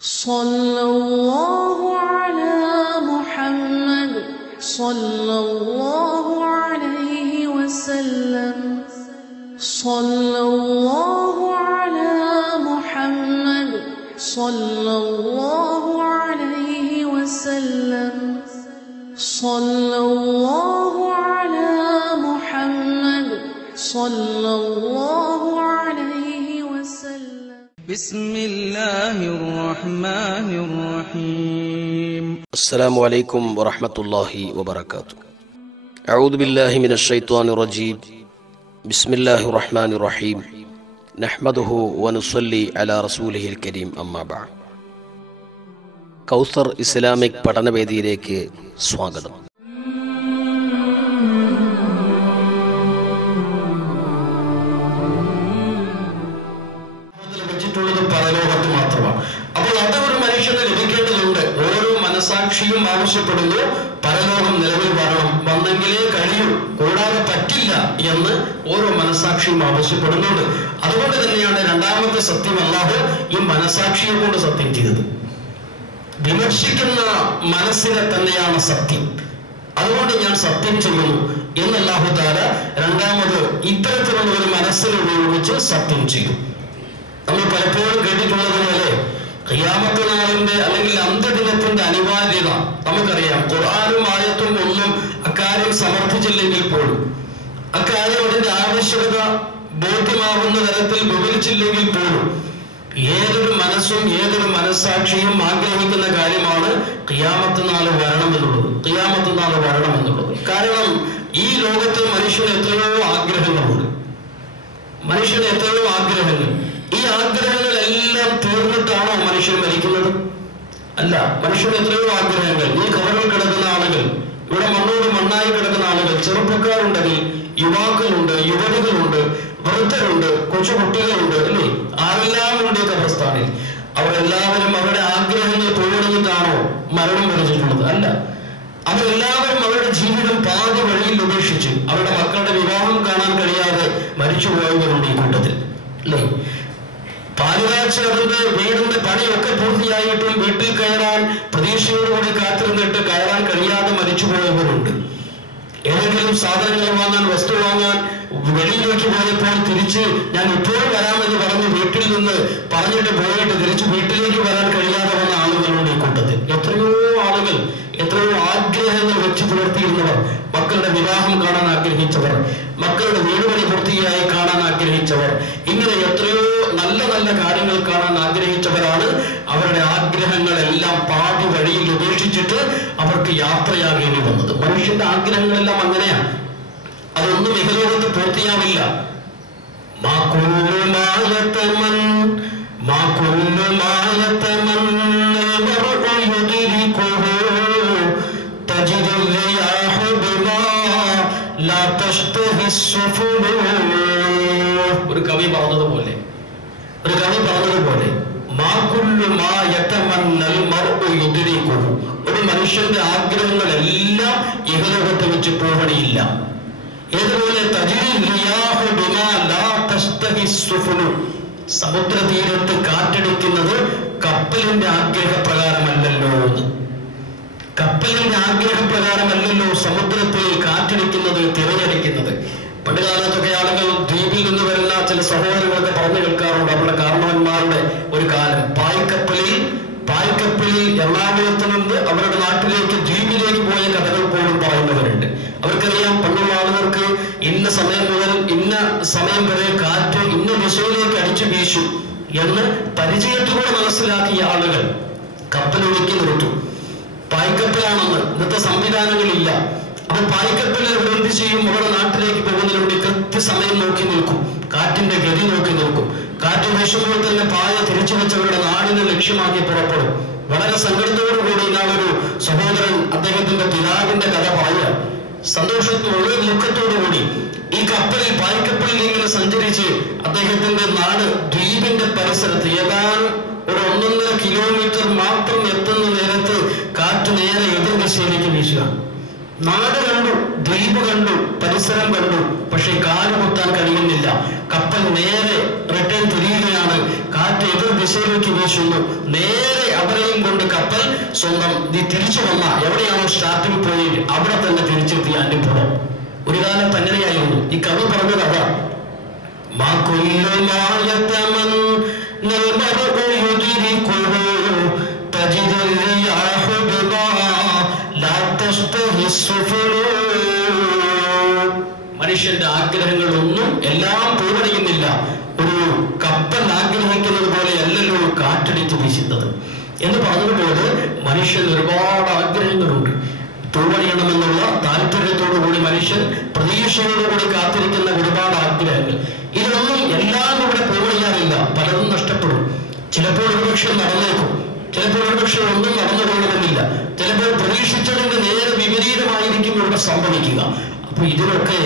Sallallahu ala Muhammad sallallahu alayhi wa sallam. Sallallahu ala Muhammad sallallahu alayhi wa sallam. Sallallahu ala Muhammad sallallahu alayhi wa sallam. Bismillahirrahmanirrahim. Assalamu alaikum wa rahmatullahi wa barakatuh. A'udhu billahi minash shaitanir rajim. Bismillahirrahmanirrahim. Nahmaduhu wa nusalli ala rasulihil kareem, amma ba'd. കൗസർ Islamic പഠനവേദിയിലേക്ക് സ്വാഗതം. പരലോകത്ത് മാത്രമാണ്. അപ്പോൾ അത് ഒരു മനുഷ്യന് ലഭിക്കേണ്ടതുണ്ട്. ഓരോ മനസാക്ഷിയും ആവശ്യപ്പെടുന്നു, പരലോകം നിലവിൽ വന്നെങ്കിലേ കഴിയൂ, കൂടാതെ പറ്റില്ല എന്ന് ഓരോ മനസാക്ഷിയും ആവശ്യപ്പെടുന്നുണ്ട്. അതുകൊണ്ട് തന്നെയാണ് രണ്ടാമത്തെ സത്യം അല്ലാഹു ഈ മനസാക്ഷിയെ കൊണ്ട് സത്യം ചെയ്തത്. വിമർശിക്കുന്ന മനസ്സിനെ തന്നെയാണ് സത്യം. അതുകൊണ്ട് ഞാൻ സത്യം ചെയ്യുന്നു എന്ന് അല്ലാഹു തആല രണ്ടാമത് ഇത്തരത്തിലുള്ള ഒരു മനസ്സിനെ ഉപയോഗിച്ച് സത്യം ചെയ്തു. നമ്മൾ പലപ്പോഴും കേട്ടിട്ടുള്ളതുപോലെ ഖിയാമത്ത് നാളിന്റെ അല്ലെങ്കിൽ അന്ത്യദിനത്തിന്റെ അനിവാര്യത നമുക്കറിയാം. ഖുർആനും ആയത്തും ഒന്നും അക്കാര്യം സമർത്ഥിച്ചില്ലെങ്കിൽ പോലും, അക്കാര്യം അതിന്റെ ആവശ്യകത ബോധ്യമാവുന്ന തരത്തിൽ വിവരിച്ചില്ലെങ്കിൽ പോലും ഏതൊരു മനസ്സും ഏതൊരു മനസ്സാക്ഷിയും ആഗ്രഹിക്കുന്ന കാര്യമാണ് ഖിയാമത്ത് നാൾ വരണമെന്നുള്ളത്. ഖിയാമത്ത് നാൾ വരണമെന്നുള്ളത് കാരണം ഈ ലോകത്ത് മനുഷ്യന് എത്രയോ ആഗ്രഹങ്ങളുണ്ട്. മനുഷ്യന് എത്രയോ ആഗ്രഹങ്ങൾ. ഈ ആഗ്രഹങ്ങളെല്ലാം തീർന്നിട്ടാണോ മനുഷ്യൻ മരിക്കുന്നത്? അല്ല. മനുഷ്യന് എത്രയോ ആഗ്രഹങ്ങൾ. ഈ ഖബറിൽ കിടക്കുന്ന ആളുകൾ, ഇവിടെ മണ്ണോട് മണ്ണായി കിടക്കുന്ന ആളുകൾ, ചെറുപ്പക്കാരുണ്ടെങ്കിൽ യുവാക്കളുണ്ട്, യുവതികളുണ്ട്, വൃദ്ധരുണ്ട്, കൊച്ചുകുട്ടികളുണ്ട്, അല്ലേ? ആരെല്ലാം ഉണ്ട് ഖബർസ്ഥാനിൽ. അവരെല്ലാവരും അവരുടെ ആഗ്രഹങ്ങൾ തൊഴിലെടുത്തിട്ടാണോ മരണം വരിച്ചിട്ടുള്ളത്? അല്ല. അവരെല്ലാവരും അവരുടെ ജീവിതം പാതി വഴിയിൽ ഉപേക്ഷിച്ച് അവരുടെ മക്കളുടെ വിവാഹം കാണാൻ കഴിയാതെ മരിച്ചുപോയവരുണ്ട് ഈ കൂട്ടത്തിൽ, അല്ലേ? പാലുകാഴ്ച അവരുടെ വീടിന്റെ പണിയൊക്കെ പൂർത്തിയായിട്ടും വീട്ടിൽ കയറാൻ പ്രതീക്ഷയോടുകൂടി കാത്തിരുന്നിട്ട് കയറാൻ കഴിയാതെ മരിച്ചുപോയവരുണ്ട്. ഏതെങ്കിലും സാധനങ്ങൾ വാങ്ങാൻ, വസ്തു വാങ്ങാൻ വെളിയിലേക്ക് പോയപ്പോൾ തിരിച്ച് ഞാൻ ഇപ്പോൾ വരാമെന്ന് പറഞ്ഞ് വീട്ടിൽ നിന്ന് പറഞ്ഞിട്ട് പോയിട്ട് തിരിച്ച് വീട്ടിലേക്ക് വരാൻ കഴിയാതെ വന്ന ആളുകളുണ്ട് ഈ കൂട്ടത്തിൽ. എത്രയോ ആളുകൾ, എത്രയോ ആഗ്രഹങ്ങൾ വെച്ച് പുലർത്തിയിരുന്നവർ, മക്കളുടെ വിവാഹം കാണാൻ ആഗ്രഹിച്ചവർ, മക്കളുടെ വീട് പണി പൂർത്തിയായി കാണാൻ ആഗ്രഹിച്ചവർ, ഇങ്ങനെ എത്രയോ നല്ല നല്ല കാര്യങ്ങൾ കാണാൻ ആഗ്രഹിച്ചവരാണ് അവരുടെ ആഗ്രഹങ്ങളെല്ലാം പാതി വഴിയിൽ ഉപേക്ഷിച്ചിട്ട് അവർക്ക് യാത്രയാകേണ്ടി വന്നത്. മനുഷ്യന്റെ ആഗ്രഹങ്ങളെല്ലാം അങ്ങനെയാണ്. അതൊന്നും ഇഹലോകത്ത് പൂർത്തിയാവില്ല. ഒരു കവി പറഞ്ഞതുപോലെ ഒരു മനുഷ്യന്റെ ആഗ്രഹങ്ങളെല്ലാം ഇഹലോകത്ത് വെച്ച് പോകണില്ല. ഏതുപോലെ സമുദ്രതീരത്ത് കാറ്റടിക്കുന്നത് കപ്പലിന്റെ ആഗ്രഹപ്രകാരമല്ലല്ലോ എന്ന്. കപ്പലിന്റെ ആഗ്രഹപ്രകാരമല്ലല്ലോ സമുദ്രത്തിൽ കാറ്റടിക്കുന്നത്, തിരഞ്ഞടിക്കുന്നത്. പണ്ടുകാലത്തൊക്കെ ആളുകൾ ദ്വീപിൽ നിന്ന് വരുന്ന ചില സഹോദരങ്ങളൊക്കെ പറഞ്ഞു കേൾക്കാറുണ്ട്. അവരുടെ കാരണവന്മാരുടെ ഒരു കാലം പായ്ക്കപ്പലിൽ എറണാകുളത്ത് നിന്ന് അവരുടെ നാട്ടിലേക്ക് ദ്വീപിലേക്ക് പോയ കഥകൾ പോലും പറയുന്നവരുണ്ട്. അവർക്കറിയാം പണ്ടുള്ള ആളുകൾക്ക് ഇന്ന സമയം മുതൽ ഇന്ന സമയം വരെ കാറ്റ് ഇന്ന ദിശയിലേക്ക് അടിച്ചു വീശും എന്ന് പരിചയത്തിലൂടെ മനസ്സിലാക്കിയ ആളുകൾ കപ്പലൊഴുക്കി നിർത്തും. പായ്ക്കപ്പലാണെന്ന്. ഇന്നത്തെ സംവിധാനങ്ങളില്ല. അപ്പൊ പായ്ക്കപ്പലിൽ എന്ത് ചെയ്യും? അവരുടെ നാട്ടിലേക്ക് പോകുന്നതിന് വേണ്ടി കൃത്യസമയം നോക്കി നിൽക്കും, കാറ്റിന്റെ ഗതി നോക്കി നിൽക്കും. കാറ്റ് വീശുമ്പോൾ തന്നെ പായ തിരിച്ചു വെച്ചവരുടെ നാടിനെ ലക്ഷ്യമാക്കി പുറപ്പെടും. വളരെ സങ്കടത്തോടുകൂടി ഇന്നാളൊരു സഹോദരൻ അദ്ദേഹത്തിന്റെ പിതാവിന്റെ കഥ പറയുക. സന്തോഷത്തോടെ ദുഃഖത്തോടുകൂടി ഈ കപ്പലിൽ, പായ്ക്കപ്പലിൽ ഇങ്ങനെ സഞ്ചരിച്ച് അദ്ദേഹത്തിന്റെ നാട് ദ്വീപിന്റെ പരിസരത്ത് ഏതാനും ഒരു 1.5 കിലോമീറ്റർ മാത്രം എത്തുന്ന നേരത്ത് കാറ്റ് നേരെ എതിർ ദിശയിലേക്ക് വീശുക. നാട് കണ്ടു, ദ്വീപ് കണ്ടു, പരിസരം കണ്ടു, പക്ഷെ കാലുകുത്താൻ കഴിയുന്നില്ല. കപ്പൽ നേരെ റിട്ടേൺ തിരിയുകയാണ്. കാറ്റ് എതിർ ദിശയിലേക്ക് വീശുന്നു. നേരെ സ്വന്തം തിരിച്ചു വന്ന എവിടെയാണോ സ്റ്റാർട്ടിംഗ് പോയിന്റ് അവിടെ തന്നെ തിരിച്ചെത്തിയ അനുഭവം. ഒരു കാലത്ത് അങ്ങനെയായിരുന്നു. ഈ കവി പറഞ്ഞത് അതാ, മനുഷ്യന്റെ ആഗ്രഹങ്ങളൊന്നും എല്ലാം പൂവണിയുന്നില്ല. ഒരു കപ്പൽ ആഗ്രഹിക്കുന്നത് പോലെ അല്ലല്ലോ കാറ്റടിച്ച് വീശുന്നത് എന്ന് പറഞ്ഞതുപോലെ മനുഷ്യൻ ഒരുപാട് ആഗ്രഹങ്ങളുണ്ട്. പൂവണിയണമെന്നുള്ള താല്പര്യത്തോടുകൂടി മനുഷ്യൻ പ്രതീക്ഷയോടുകൂടി കാത്തിരിക്കുന്ന ഒരുപാട് ആഗ്രഹങ്ങൾ. ഇതൊന്നും എല്ലാം ഇവിടെ പൂവണിയാറില്ല, പലതും നഷ്ടപ്പെടും. ചിലപ്പോൾ ഒരുപക്ഷെ നടന്നേക്കും, ചിലപ്പോൾ ഒരുപക്ഷെ ഒന്നും നടന്നുകൊള്ളണമെന്നില്ല, ചിലപ്പോൾ പ്രതീക്ഷിച്ചതിന്റെ നേരെ വിപരീതമായിരിക്കും ഇവിടെ സംഭവിക്കുക. അപ്പൊ ഇതിനൊക്കെ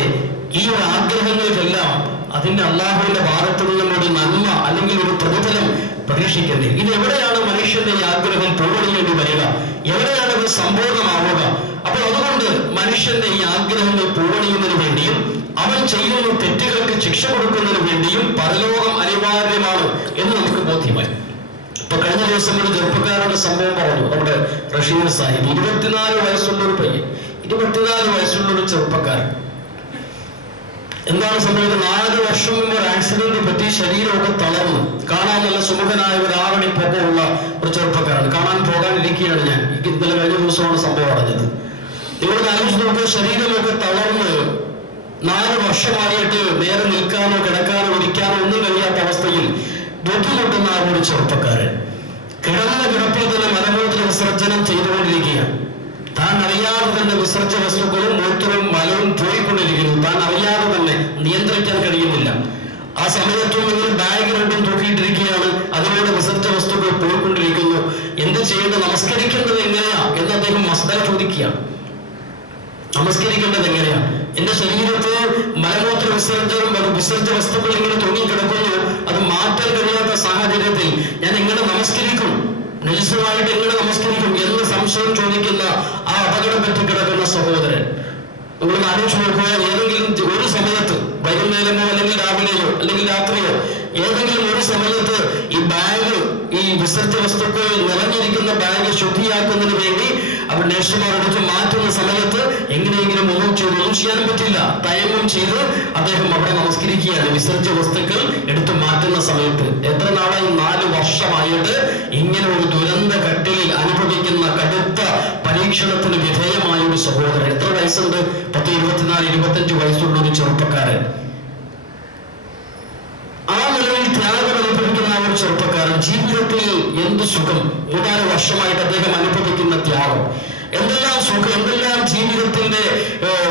ഈ ഒരു ആഗ്രഹങ്ങൾക്കെല്ലാം അതിന്റെ അള്ളാഹുവിന്റെ ഭാഗത്തു നിന്നും ഒരു നന്മ അല്ലെങ്കിൽ ഒരു പ്രതിഫലം പ്രതീക്ഷിക്കേണ്ടത്. ഇത് എവിടെയാണ് മനുഷ്യന്റെ ഈ ആഗ്രഹം പൂവണിയേണ്ടി വരിക, എവിടെയാണ് ഇത് സമ്പൂർണ്ണമാവുക? അപ്പോൾ അതുകൊണ്ട് മനുഷ്യന്റെ ഈ ആഗ്രഹങ്ങൾ പൂവണിയുന്നതിന് വേണ്ടിയും അവൻ ചെയ്യുന്ന തെറ്റുകൾക്ക് ശിക്ഷ കൊടുക്കുന്നതിന് വേണ്ടിയും പരലോകം അനിവാര്യമാണ് എന്ന് നമുക്ക് ബോധ്യമായി. ഇപ്പൊ കഴിഞ്ഞ ദിവസം ഒരു ചെറുപ്പക്കാരുടെ സംഭവം പറഞ്ഞു. നമ്മുടെ റഷീദ് സാഹിബ്, 24 വയസ്സുള്ള ഒരു പയ്യൻ, 24 വയസ്സുള്ള ഒരു ചെറുപ്പക്കാരൻ. എന്താണ് സംഭവിച്ചത്? 4 വർഷം മുമ്പ് ഒരു ആക്സിഡന്റ് പറ്റി ശരീരമൊക്കെ തളർന്നു. കാണാൻ നല്ല സുമുഖനായ ഒരു 6 അടി പൊക്കമുള്ള ഒരു ചെറുപ്പക്കാരൻ. കാണാൻ പോകാനിരിക്കുകയാണ് ഞാൻ. ഇന്നലെ കഴിഞ്ഞ ദിവസമാണ് സംഭവം അടഞ്ഞത്. ഇവിടെ ആലോചിച്ച് നോക്കുക, ശരീരമൊക്കെ തളർന്ന് 4 വർഷമായിട്ട് നേരെ നിൽക്കാനോ കിടക്കാനോ ഇരിക്കാനോ ഒന്നും കഴിയാത്ത അവസ്ഥയിൽ ബുദ്ധിമുട്ടുന്ന ആ ഒരു ചെറുപ്പക്കാരൻ കിടന്ന കിടപ്പിൽ തന്നെ മലമൂത്ര വിസർജനം ചെയ്തുകൊണ്ടിരിക്കുകയാണ്. താൻ അറിയാതെ തന്നെ വിസർജ്യ വസ്തുക്കളും മൂത്രവും മലവും പോയിക്കൊണ്ടിരിക്കുന്നു. താൻ അറിയാതെ തന്നെ നിയന്ത്രിക്കാൻ കഴിയുന്നില്ല. ആ സമയത്തും ഇങ്ങനെ ബാഗ് രണ്ടും തൂക്കിയിട്ടിരിക്കുകയാണ്. അതിലൂടെ വിസർജ്യ വസ്തുക്കൾ പോയിക്കൊണ്ടിരിക്കുന്നു. എന്ത് ചെയ്യേണ്ടത്, നമസ്കരിക്കേണ്ടത് എങ്ങനെയാ എന്ന് അദ്ദേഹം മസ്തല ചോദിക്കുകയാണ്. നമസ്കരിക്കേണ്ടത് എങ്ങനെയാണ്? എന്റെ ശരീരത്തിൽ മലമൂത്ര വിസർജ്യ വസ്തുക്കൾ ഇങ്ങനെ തൂങ്ങിക്കിടക്കുന്നു. അത് മാറ്റാൻ കഴിയാത്ത സാഹചര്യത്തിൽ ഞാൻ എങ്ങനെ നമസ്കരിക്കും, നജസുമായിട്ട് എങ്ങനെ നമസ്കരിക്കും എന്ന് സംശയം ചോദിക്കുന്ന ആ അപകടം പറ്റി കിടക്കുന്ന സഹോദരൻ, നിങ്ങൾ ആലോചിച്ച് നോക്കുക. ഏതെങ്കിലും ഒരു സമയത്ത്, വൈകുന്നേരമോ അല്ലെങ്കിൽ രാവിലെയോ അല്ലെങ്കിൽ രാത്രിയോ, ഏതെങ്കിലും ഒരു സമയത്ത് ഈ ബാഗ്, ഈ വിസർജ്യ വസ്തുക്കൾ നിറഞ്ഞിരിക്കുന്ന ബാഗ് ശുദ്ധിയാക്കുന്നതിന് വേണ്ടി അവർ നഴ്സുമാർ എടുത്ത് മാറ്റുന്ന സമയത്ത് എങ്ങനെയെങ്കിലും ഒന്നും ചെയ്യാനും പറ്റില്ല. തയമ്മം ചെയ്ത് അദ്ദേഹം അവിടെ നമസ്കരിക്കുകയാണ്. വിസർജ്യ വസ്തുക്കൾ എടുത്ത് മാറ്റുന്ന സമയത്ത് എത്ര നാളായി? 4 വർഷമായിട്ട് ഇങ്ങനെ ഒരു ദുരന്ത ഘട്ടത്തിൽ അനുഭവിക്കുന്ന കടുത്ത പരീക്ഷണത്തിന് വിധേയമായ ഒരു സഹോദരൻ. എത്ര വയസ്സുണ്ട്? 10, 24, 25 വയസ്സുള്ള ഒരു ചെറുപ്പക്കാരൻ. ആ നിലയിൽ ത്യാഗം അനുഭവിക്കുന്ന ഒരു ചെറുപ്പക്കാരൻ ജീവിതത്തിൽ എന്ത് സുഖം! 3-4 വർഷമായിട്ട് അദ്ദേഹം അനുഭവിക്കുന്ന ത്യാഗം, എന്തെല്ലാം സുഖം, എന്തെല്ലാം ജീവിതത്തിന്റെ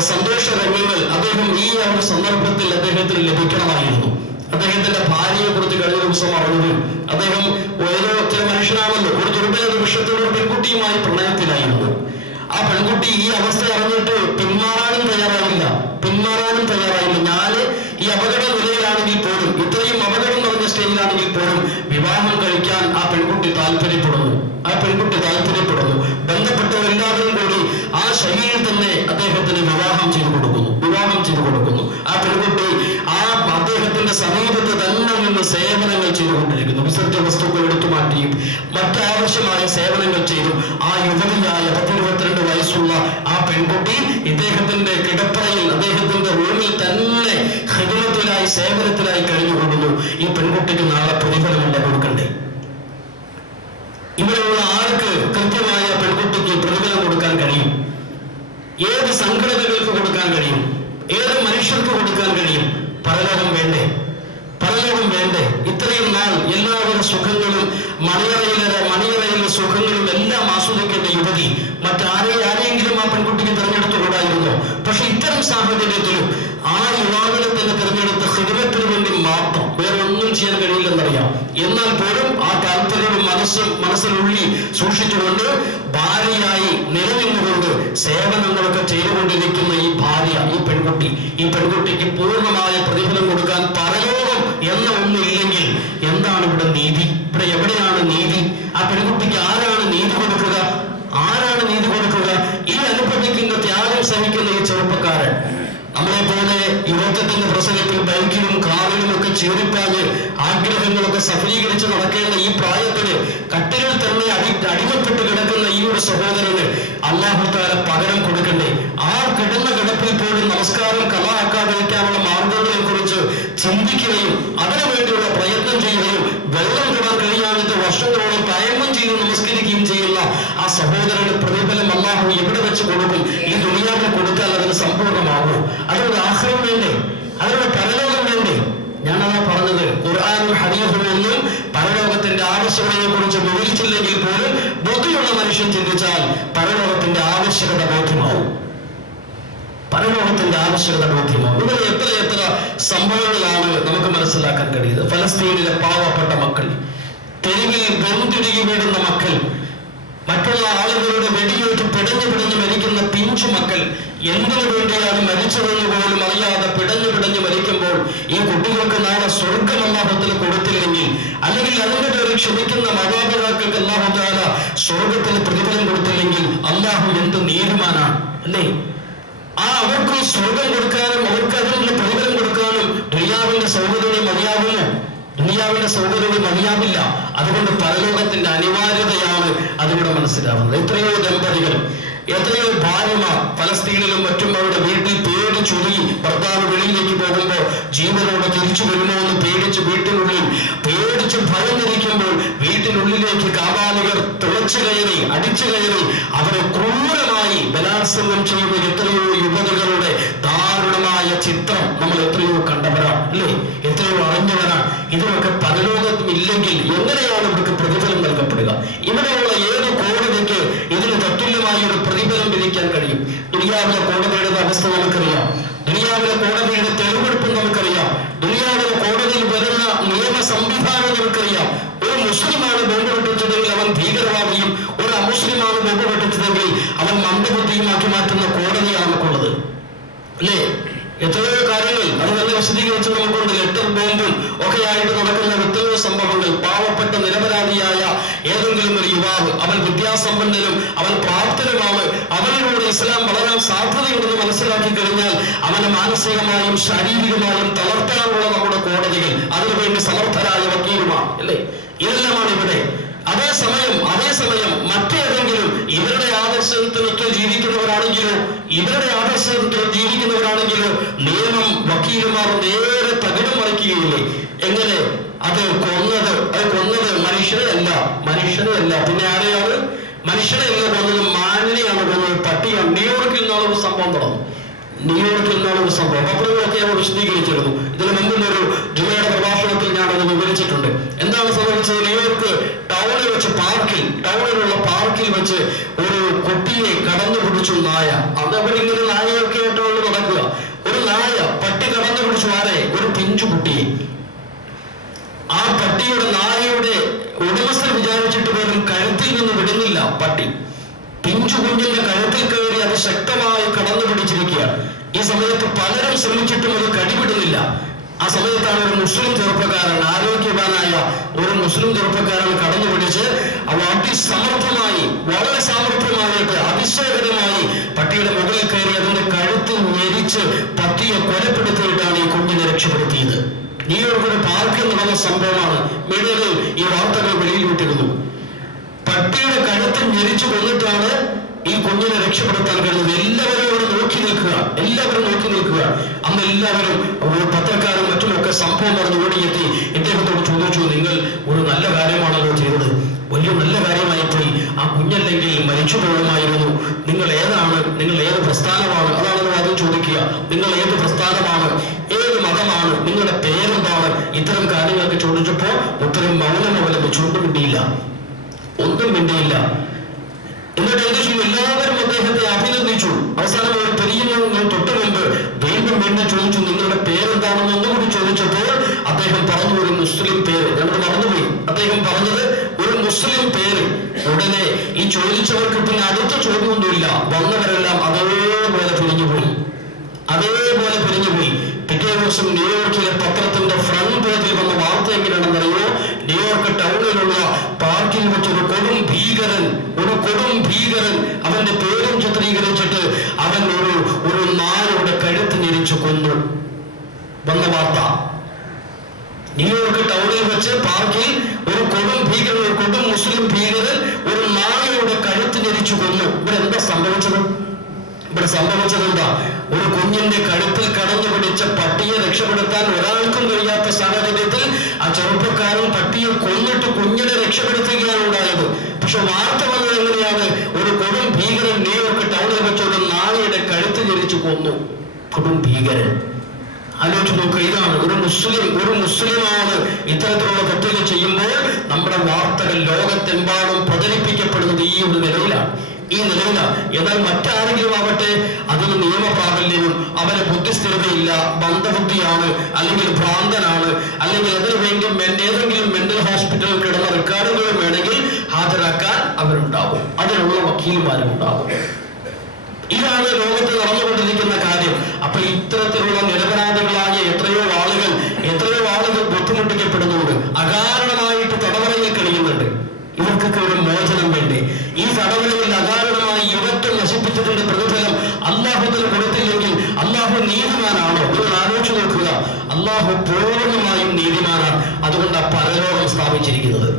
സന്തോഷ രംഗങ്ങൾ അദ്ദേഹം ഈ ഒരു സന്ദർഭത്തിൽ അദ്ദേഹത്തിന് ലഭിക്കണമായിരുന്നു. അദ്ദേഹത്തിന്റെ ഭാര്യയെ കുറിച്ച് കഴിഞ്ഞ ദിവസം അറിഞ്ഞു. അദ്ദേഹം ഓരോ ചില മനുഷ്യനാണല്ലോ, ഒരു ദുർബല നിമിഷത്തിൽ ഒരു പെൺകുട്ടിയുമായി പ്രണയത്തിലായിരുന്നു. ആ പെൺകുട്ടി ഈ അവസ്ഥ അറിഞ്ഞിട്ട് പിന്മാറാനും തയ്യാറായില്ല. ഞാൻ ഈ അപകട നിലയിലാണെങ്കിൽ പോലും, ഇത്രയും അപകടം നിറഞ്ഞ സ്റ്റേജിലാണെങ്കിൽ പോലും വിവാഹം കഴിക്കാൻ ആ പെൺകുട്ടി താല്പര്യപ്പെടുന്നു. ബന്ധപ്പെട്ടവരെല്ലാവരും കൂടി ആ ശൈലിയിൽ തന്നെ അദ്ദേഹത്തിന് വിവാഹം ചെയ്തു കൊടുക്കുന്നു. ആ പെൺകുട്ടി ആ അദ്ദേഹത്തിന്റെ സമീപത്ത് തന്നെ നിന്ന് സേവനങ്ങൾ ചെയ്തുകൊണ്ടിരിക്കുന്നു. വിസർജ്യ വസ്തുക്കൾ എടുത്തു മാറ്റിയും മറ്റാവശ്യമായ സേവനങ്ങൾ ചെയ്തു. ആ യുവതിയായ 22 വയസ്സുള്ള ആ പെൺകുട്ടി ഇദ്ദേഹത്തിന്റെ കിടപ്പറയിൽ, അദ്ദേഹത്തിന്റെ റൂമിൽ തന്നെ ഖിദ്മത്തിലായി, സേവനത്തിലായി കഴിഞ്ഞുകൊള്ളുന്നു. ഈ പെൺകുട്ടിക്ക് നാളെ പ്രതിഫലമില്ല കൊടുക്കണ്ടേ? ഇവിടെയുള്ള ആർക്ക് കൃത്യമായ പെൺകുട്ടിക്ക് പ്രതിഫലം കൊടുക്കാൻ കഴിയും? ഏത് സംഘടനകൾക്ക് കൊടുക്കാൻ കഴിയും? ഏത് മനുഷ്യർക്ക് കൊടുക്കാൻ കഴിയും? പരലോകം വേണ്ടേ? ഇത്രയും നാൾ എല്ലാവിധ സുഖങ്ങളും മണിയറയിലെ സുഖങ്ങളും എല്ലാം ആസ്വദിക്കേണ്ട യുവതി മറ്റാരെങ്കിലും ആ പെൺകുട്ടിക്ക് തിരഞ്ഞെടുത്തുകൂടായിരുന്നോ? പക്ഷെ ഇത്തരം സാഹചര്യത്തിലും ആ യുവാവിനെ തന്നെ തിരഞ്ഞെടുത്ത ഖിദ്മത്തിന് വേണ്ടി മാത്രം, വേറെ ഒന്നും ചെയ്യാൻ കഴിയില്ലെന്നറിയാം. എന്നാൽ പോലും ആ താല്പര്യവും മനസ്സിനുള്ളിൽ സൂക്ഷിച്ചുകൊണ്ട് ഭാര്യയായി നിലനിന്നുകൊണ്ട് സേവനങ്ങളൊക്കെ ചെയ്തുകൊണ്ടിരിക്കുന്ന ഈ ഭാര്യ, ഈ പെൺകുട്ടിക്ക് പൂർണ്ണമായ പ്രതിഫലം കൊടുക്കാൻ പരലോകം എന്ന ഒന്നില്ലെങ്കിൽ എന്താണ് ഇവിടെ നീതി? ഇവിടെ എവിടെയാണ് നീതി? ആ പെൺകുട്ടിക്ക് ആരാണ് നീതി കൊടുക്കുക? ഈ അനുഭവിക്കുന്ന ത്യാഗം സഹിക്കുന്ന ഈ ചെറുപ്പക്കാരൻ, നമ്മളെ പോലെ യുവത്വത്തിന്റെ പ്രസംഗത്തിൽ ബൈക്കിലും കാറിലും ഒക്കെ ചേരിപ്പാഞ്ഞ് ആഗ്രഹങ്ങളൊക്കെ സഫലീകരിച്ച് നടക്കേണ്ട ഈ പ്രായത്തില് കട്ടിലിൽ തന്നെ അടിമപ്പെട്ട് കിടക്കുന്ന ഈ സഹോദരന് അല്ലാഹു തആല പകരം കൊടുക്കണ്ടേ? ആ കിടന്ന കിടപ്പിൽ പോലും നമസ്കാരം കലാക്കാതിരിക്കാനുള്ള മാർഗങ്ങളെ കുറിച്ച് ചിന്തിക്കുകയും അതിനുവേണ്ടിയുള്ള പ്രയത്നം ചെയ്യുകയും വെള്ളം കിടാൻ കഴിയാഞ്ഞിട്ട് വർഷങ്ങളോളം തയമ്മം ചെയ്ത് നമസ്കരിക്കുകയും ചെയ്യുന്ന ആ സഹോദരന് പ്രതിഫലം അല്ലാഹു എവിടെ വെച്ച് കൊടുക്കും? ഈ ദുനിയാവിൽ കൊടുത്താൽ അതിന് സമ്പൂർണ്ണമാകുമോ? അതിനൊരു ആഖിറം വേണ്ടേ? അതിനൊരു പരലോകം വേണ്ടേ? ഞാനതാ പറഞ്ഞത്, ഖുർആനും ഹദീസും ഒന്നും പരലോകത്തിന്റെ ആവശ്യകതയെ കുറിച്ച് വിവരിച്ചില്ലെങ്കിൽ പോലും ബുദ്ധിയുള്ള മനുഷ്യൻ ചിന്തിച്ചാൽ പരലോകത്തിന്റെ ആവശ്യകത ബോധ്യമാവും. പരലോകത്തിന്റെ ആവശ്യകത ബോധ്യമാവും. ഇങ്ങനെ എത്ര സംഭവങ്ങളാണ് നമുക്ക് മനസ്സിലാക്കാൻ കഴിയുന്നത്. ഫലസ്തീനിലെ പാവപ്പെട്ട മക്കൾ, തെരുവിൽ വെന്തിരികി വീടുന്ന മക്കൾ, മറ്റുള്ള ആളുകളുടെ വെടിയേറ്റ് പിടഞ്ഞു മരിക്കുന്ന പിഞ്ചു മക്കൾ, എന്തിനു വേണ്ടിയാണ് മരിച്ചതെന്ന് പോലും അറിയാതെ പിടഞ്ഞു മരിക്കുമ്പോൾ ഈ കുട്ടികൾക്ക് നാളെ സ്വർഗം അല്ലാഹുവിൽ കൊടുത്തില്ലെങ്കിൽ, അല്ലെങ്കിൽ അതിന്റെ പേരിൽ ക്ഷമിക്കുന്ന മാതാപിതാക്കൾക്ക് അല്ലാഹു തആല സ്വർഗത്തിന് പ്രതിഫലം കൊടുത്തില്ലെങ്കിൽ അല്ലാഹു എന്ത് നീതിമാനാണ് അല്ലേ? അവർക്ക് സ്വർഗം കൊടുക്കാനും അവർക്ക് അതിനുള്ള പ്രതിഫലം കൊടുക്കാനും ദുനിയാവിന്റെ സൗകര്യം മതിയാകുമോ? ദുനിയാവിന്റെ സൗകര്യം മതിയാവില്ല. അതുകൊണ്ട് പരലോകത്തിന്റെ അനിവാര്യതയാണ് അതിലൂടെ മനസ്സിലാവുന്നത്. എത്രയോ ദമ്പതികൾ, എത്രയോ ഭാര്യമാർ ഫലസ്തീനിലും മറ്റും അവരുടെ വീട്ടിൽ പേടിച്ചുരുകി ഭർത്താവ് വെളിയിലേക്ക് പോകുമ്പോൾ ജീവനോടെ തിരിച്ചു വരുമോ എന്ന് പേടിച്ച് വീട്ടിനുള്ളിൽ പേടിച്ച് ഭയന്നിരിക്കുമ്പോൾ വീട്ടിനുള്ളിലേക്ക് കാപാലികർ തുളച്ചു കയറി അടിച്ചു കയറി അവരെ ക്രൂരമായി ബലാത്സംഗം ചെയ്യുന്ന എത്രയോ യുവതികളുടെ ദാരുണമായ ചിത്രം നമ്മൾ എത്രയോ കണ്ടവരാണ് അല്ലേ? എത്രയോ അറിഞ്ഞവരാണ്. ഇതിനൊക്കെ പരലോകത്തും ഇല്ലെങ്കിൽ എങ്ങനെയാണ് ഇവർക്ക് പ്രതിഫലം നൽകപ്പെടുക? ഇവിടെയുള്ള ഏത് കോടതിക്ക് ഇതിന് തത്തുല്യമായ ഒരു പ്രതിഫലം വിധിക്കാൻ കഴിയും? ദുനിയാവിലെ കോടതിയുടെ അവസ്ഥ നമുക്കറിയാം. ദുനിയാവിലെ കോടതിയുടെ തെളിവെടുപ്പ് നമുക്കറിയാം. ദുനിയാവിലെ കോടതിയിൽ വരുന്ന നിയമ സംവിധാനം നമുക്കറിയാം. ഒരു മുസ്ലിമാണ് ബോംബ് പൊട്ടിച്ചതെങ്കിൽ അവൻ ഭീകരവാദിയും, ഒരു അമുസ്ലിമാണ് ബോംബ് പൊട്ടിച്ചതെങ്കിൽ അവൻ മന്ദബുദ്ധിയുമാക്കി മാറ്റുന്ന കോടതിയാണ് നമുക്കുള്ളത് അല്ലേ? എത്രയോ കാര്യങ്ങൾ അത് തന്നെ വിശദീകരിച്ച് നമുക്കുണ്ട്. ലെറ്റർ ബോംബും ഒക്കെ ആയിട്ട് നടക്കുന്ന എത്രയോ സംഭവങ്ങൾ. പാവപ്പെട്ട നിരപരാധിയായ ഏതെങ്കിലും ഒരു യുവാവ്, അവൻ വിദ്യാസമ്പന്നനും അവൻ പ്രാപ്തനുമാണ്, അവനിലൂടെ ഇസ്ലാം വളരാൻ സാധ്യതയുണ്ടെന്ന് മനസ്സിലാക്കി കഴിഞ്ഞാൽ അവനെ മാനസികമായും ശാരീരികമായും തളർത്താനുള്ള നമ്മുടെ കോടതികൾ, അതിനുവേണ്ടി സമർത്ഥരായ വക്കീലുമാണ് അല്ലേ? ഇതെല്ലാമാണ് ഇവിടെ. അതേസമയം മറ്റേതെങ്കിലും ഇവരുടെ ആദർശത്തിനൊത്ത് ജീവിക്കുന്നവരാണെങ്കിലോ നിയമം വക്കീലുമാർ നേരെ തകിടം മറിക്കുകയില്ലേ? എങ്ങനെ? അത് കൊന്നത് മനുഷ്യനെയല്ല. പിന്നെ ആരെയാണ്? മനുഷ്യനെയല്ല കൊന്നത്, മാനിനെയാണ് കൊന്നത്, പട്ടിയാണ്. ന്യൂയോർക്കിൽ നിന്നാണ് ഒരു സംഭവം നടന്നു. പത്രങ്ങളൊക്കെ അവർ വിശദീകരിച്ചിരുന്നു. ഇതിന് മുമ്പിലൊരു ജുമയുടെ പ്രഭാഷണത്തിൽ ഞാനത് വിവരിച്ചിട്ടുണ്ട്. എന്താണ് സംഭവിച്ചത്? ന്യൂയോർക്ക് ടൗണിലുള്ള പാർക്കിൽ വെച്ച് ഒരു കുട്ടിയെ കടന്നു പിടിച്ചു നായ. അത് അവരിങ്ങനെ നായയൊക്കെ ആയിട്ടുള്ള നടക്കുക. ഒരു പട്ടി കടന്നു പിടിച്ചു ആരെ? ഒരു പിഞ്ചു കുട്ടിയെ. ആ നായയുടെ ഉടമസ്ഥൻ വിചാരിച്ചിട്ട് പോലും കഴുത്തിൽ നിന്ന് വിടുന്നില്ല. പട്ടി പിഞ്ചു കുഞ്ഞിന്റെ കഴുത്തിൽ കയറി അത് ശക്തമായി കടന്നു പിടിച്ചിരിക്കുകയാണ്. ഈ സമയത്ത് പലരും ശ്രമിച്ചിട്ടും അത് കടിപിടുന്നില്ല. ആ സമയത്താണ് ഒരു മുസ്ലിം ചെറുപ്പക്കാരൻ, ആരോഗ്യവാനായ ഒരു മുസ്ലിം ചെറുപ്പക്കാരൻ കടന്നു പിടിച്ച് അതിസമർത്ഥമായി, വളരെ സാമർത്ഥ്യമായിട്ട്, അതിശയകരമായി പട്ടിയുടെ മുകളിൽ കയറി അതിന്റെ കഴുത്തിൽ ഞെരിച്ച് പട്ടിയെ കൊലപ്പെടുത്തിയിട്ടാണ് ഈ കുഞ്ഞിനെ രക്ഷപ്പെടുത്തിയത്. ന്യൂയോർക്കിൽ പാർക്കിൽ നടന്ന സംഭവമാണ്. മീഡിയയിൽ ഈ വാർത്തകൾ വെളിയിൽ വിട്ടിരുന്നു. പട്ടിയുടെ കഴുത്തിൽ ഞെരിച്ചു കൊന്നിട്ടാണ് ഈ കുഞ്ഞിനെ രക്ഷപ്പെടുത്താൻ കഴിയുന്നത്. എല്ലാവരും അവിടെ നോക്കി നിൽക്കുക. അന്ന് എല്ലാവരും പത്രക്കാരും മറ്റുമൊക്കെ സംഭവം പറഞ്ഞ് ഓടിയെത്തി ഇദ്ദേഹത്തോട് ചോദിച്ചു, നിങ്ങൾ ഒരു നല്ല കാര്യമാണല്ലോ ചെയ്തത്, വലിയ നല്ല കാര്യമായിപ്പോയി. ആ കുഞ്ഞല്ലെങ്കിൽ മരിച്ചു പോകുമായിരുന്നു. നിങ്ങൾ ഏത് പ്രസ്ഥാനമാണ്? അതാണെന്ന് ആദ്യം ചോദിക്കുക. നിങ്ങൾ ഏത് പ്രസ്ഥാനമാണ്, ഏത് മതമാണ്, നിങ്ങളുടെ പേരെന്താണ്? ഇത്തരം കാര്യങ്ങളൊക്കെ ചോദിച്ചപ്പോ ഉത്തരം മൗനം അവലംബിച്ചു. ഒന്നും മിണ്ടിയില്ല. എന്നിട്ട് എന്ത് ചെയ്യും? എല്ലാവരും അദ്ദേഹത്തെ അഭിനന്ദിച്ചു. അവസാനം ഒരു പിരിയുന്നതിന് തൊട്ട് മുമ്പ് വീണ്ടും ചോദിച്ചു, നിങ്ങളുടെ പേരെന്താണെന്ന് ഒന്നുകൂടി ചോദിച്ചപ്പോൾ അദ്ദേഹം പറഞ്ഞു ഒരു മുസ്ലിം പേര്. ഞങ്ങൾ മറന്നുപോയി. അദ്ദേഹം പറഞ്ഞത് ഒരു മുസ്ലിം പേര്. ഉടനെ ഈ ചോദിച്ചവർക്ക് പിന്നെ അടുത്ത ചോദ്യമൊന്നുമില്ല. വന്നവരെല്ലാം അതേപോലെ പിരിഞ്ഞുപോയി. പിറ്റേ ദിവസം ന്യൂയോർക്കിലെ പത്രത്തിന്റെ ഫ്രണ്ട് പേജിൽ വന്ന വാർത്ത എങ്ങനെയാണെന്നറിയോ? ന്യൂയോർക്ക് ടൗണിലുള്ള പാർക്കിൽ വെച്ചൊരു കൊടും ഭീകരൻ അവന്റെ പേരും ചിത്രീകരിച്ചിട്ട് അവൻ ഒരു നായയുടെ കഴുത്ത് ഞെരിച്ചു കൊന്നു വന്ന വാർത്ത. ന്യൂയോർക്ക് ടൗണിൽ വെച്ച് പാർക്കിൽ ഒരു കൊടും മുസ്ലിം ഭീകരൻ ഒരു നായയുടെ കഴുത്ത് ഞെരിച്ചു വെച്ച് കൊന്നു. ഇവിടെ എന്താ സംഭവിച്ചത്? ഇവിടെ സംഭവിച്ചത് എന്താ? ഒരു കുഞ്ഞിന്റെ കഴുത്തിൽ കടന്നു പിടിച്ച പട്ടിയെ രക്ഷപ്പെടുത്താൻ ഒരാൾക്കും കഴിയാത്ത സാഹചര്യത്തിൽ ആ ചെറുപ്പക്കാരൻ പട്ടിയെ കൊന്നിട്ട് കുഞ്ഞിനെ രക്ഷപ്പെടുത്തുകയാണ് ഉണ്ടായത്. പക്ഷെ വാർത്ത വന്നത് എങ്ങനെയാണ്? ഒരു കൊടും ഭീകരൻ ന്യൂയോർക്ക് ടൗണിൽ വെച്ചൊരു നായയുടെ കഴുത്ത് ഞെരിച്ചു കൊന്നു. കൊടും ഭീകരൻ. ആലോചിച്ച് നോക്കുക. ഇതാണ് ഒരു മുസ്ലിമാണ് ഇത്തരത്തിലുള്ള തെറ്റുകൾ ചെയ്യുമ്പോൾ നമ്മുടെ വാർത്തകൾ ലോകത്തെമ്പാടും പ്രചരിപ്പിക്കപ്പെടുന്നത് ഈ ഒരു നിലയിലാണ്. എന്നാൽ മറ്റാരെങ്കിലും ആവട്ടെ അതിന് നിയമപ്രാബല്യവും അവന് ബുദ്ധിസ്ഥിരതയില്ല, മന്ദബുദ്ധിയാണ്, അല്ലെങ്കിൽ ഭ്രാന്തനാണ്, അല്ലെങ്കിൽ അതിനു വേണ്ടി ഏതെങ്കിലും മെന്റൽ ഹോസ്പിറ്റലിൽ കിടന്ന റെക്കോർഡുകളും വേണമെങ്കിൽ ഹാജരാക്കാൻ അവരുണ്ടാവും. അതിനുള്ള വക്കീൽമാരും ഉണ്ടാവും. ഇതാണ് ലോകത്ത് നടന്നുകൊണ്ടിരിക്കുന്ന കാര്യം. അപ്പൊ ഇത്തരത്തിലുള്ള നിരപരാധികളായ എത്രയോ ആളുകൾ ബുദ്ധിമുട്ടിക്കപ്പെടുന്നുണ്ട്, അകാരണമായിട്ട് തടവറയിൽ കഴിയുന്നുണ്ട്. ഇവർക്കൊക്കെ ഒരു മോചനം വേണ്ടേ? ഈ തടവറയിൽ അകാരണമായി യുവത്വം നശിപ്പിച്ചതിന്റെ പ്രതിഫലം അല്ലാഹുവിന് കൊടുത്തില്ലെങ്കിൽ അല്ലാഹു നീതിമാനാണോ? നിങ്ങൾ ആലോചിച്ച് നോക്കുക. അല്ലാഹു പൂർണ്ണമായും നീതിമാനാണ്. അതുകൊണ്ടാണ് പരലോകം സ്ഥാപിച്ചിരിക്കുന്നത്.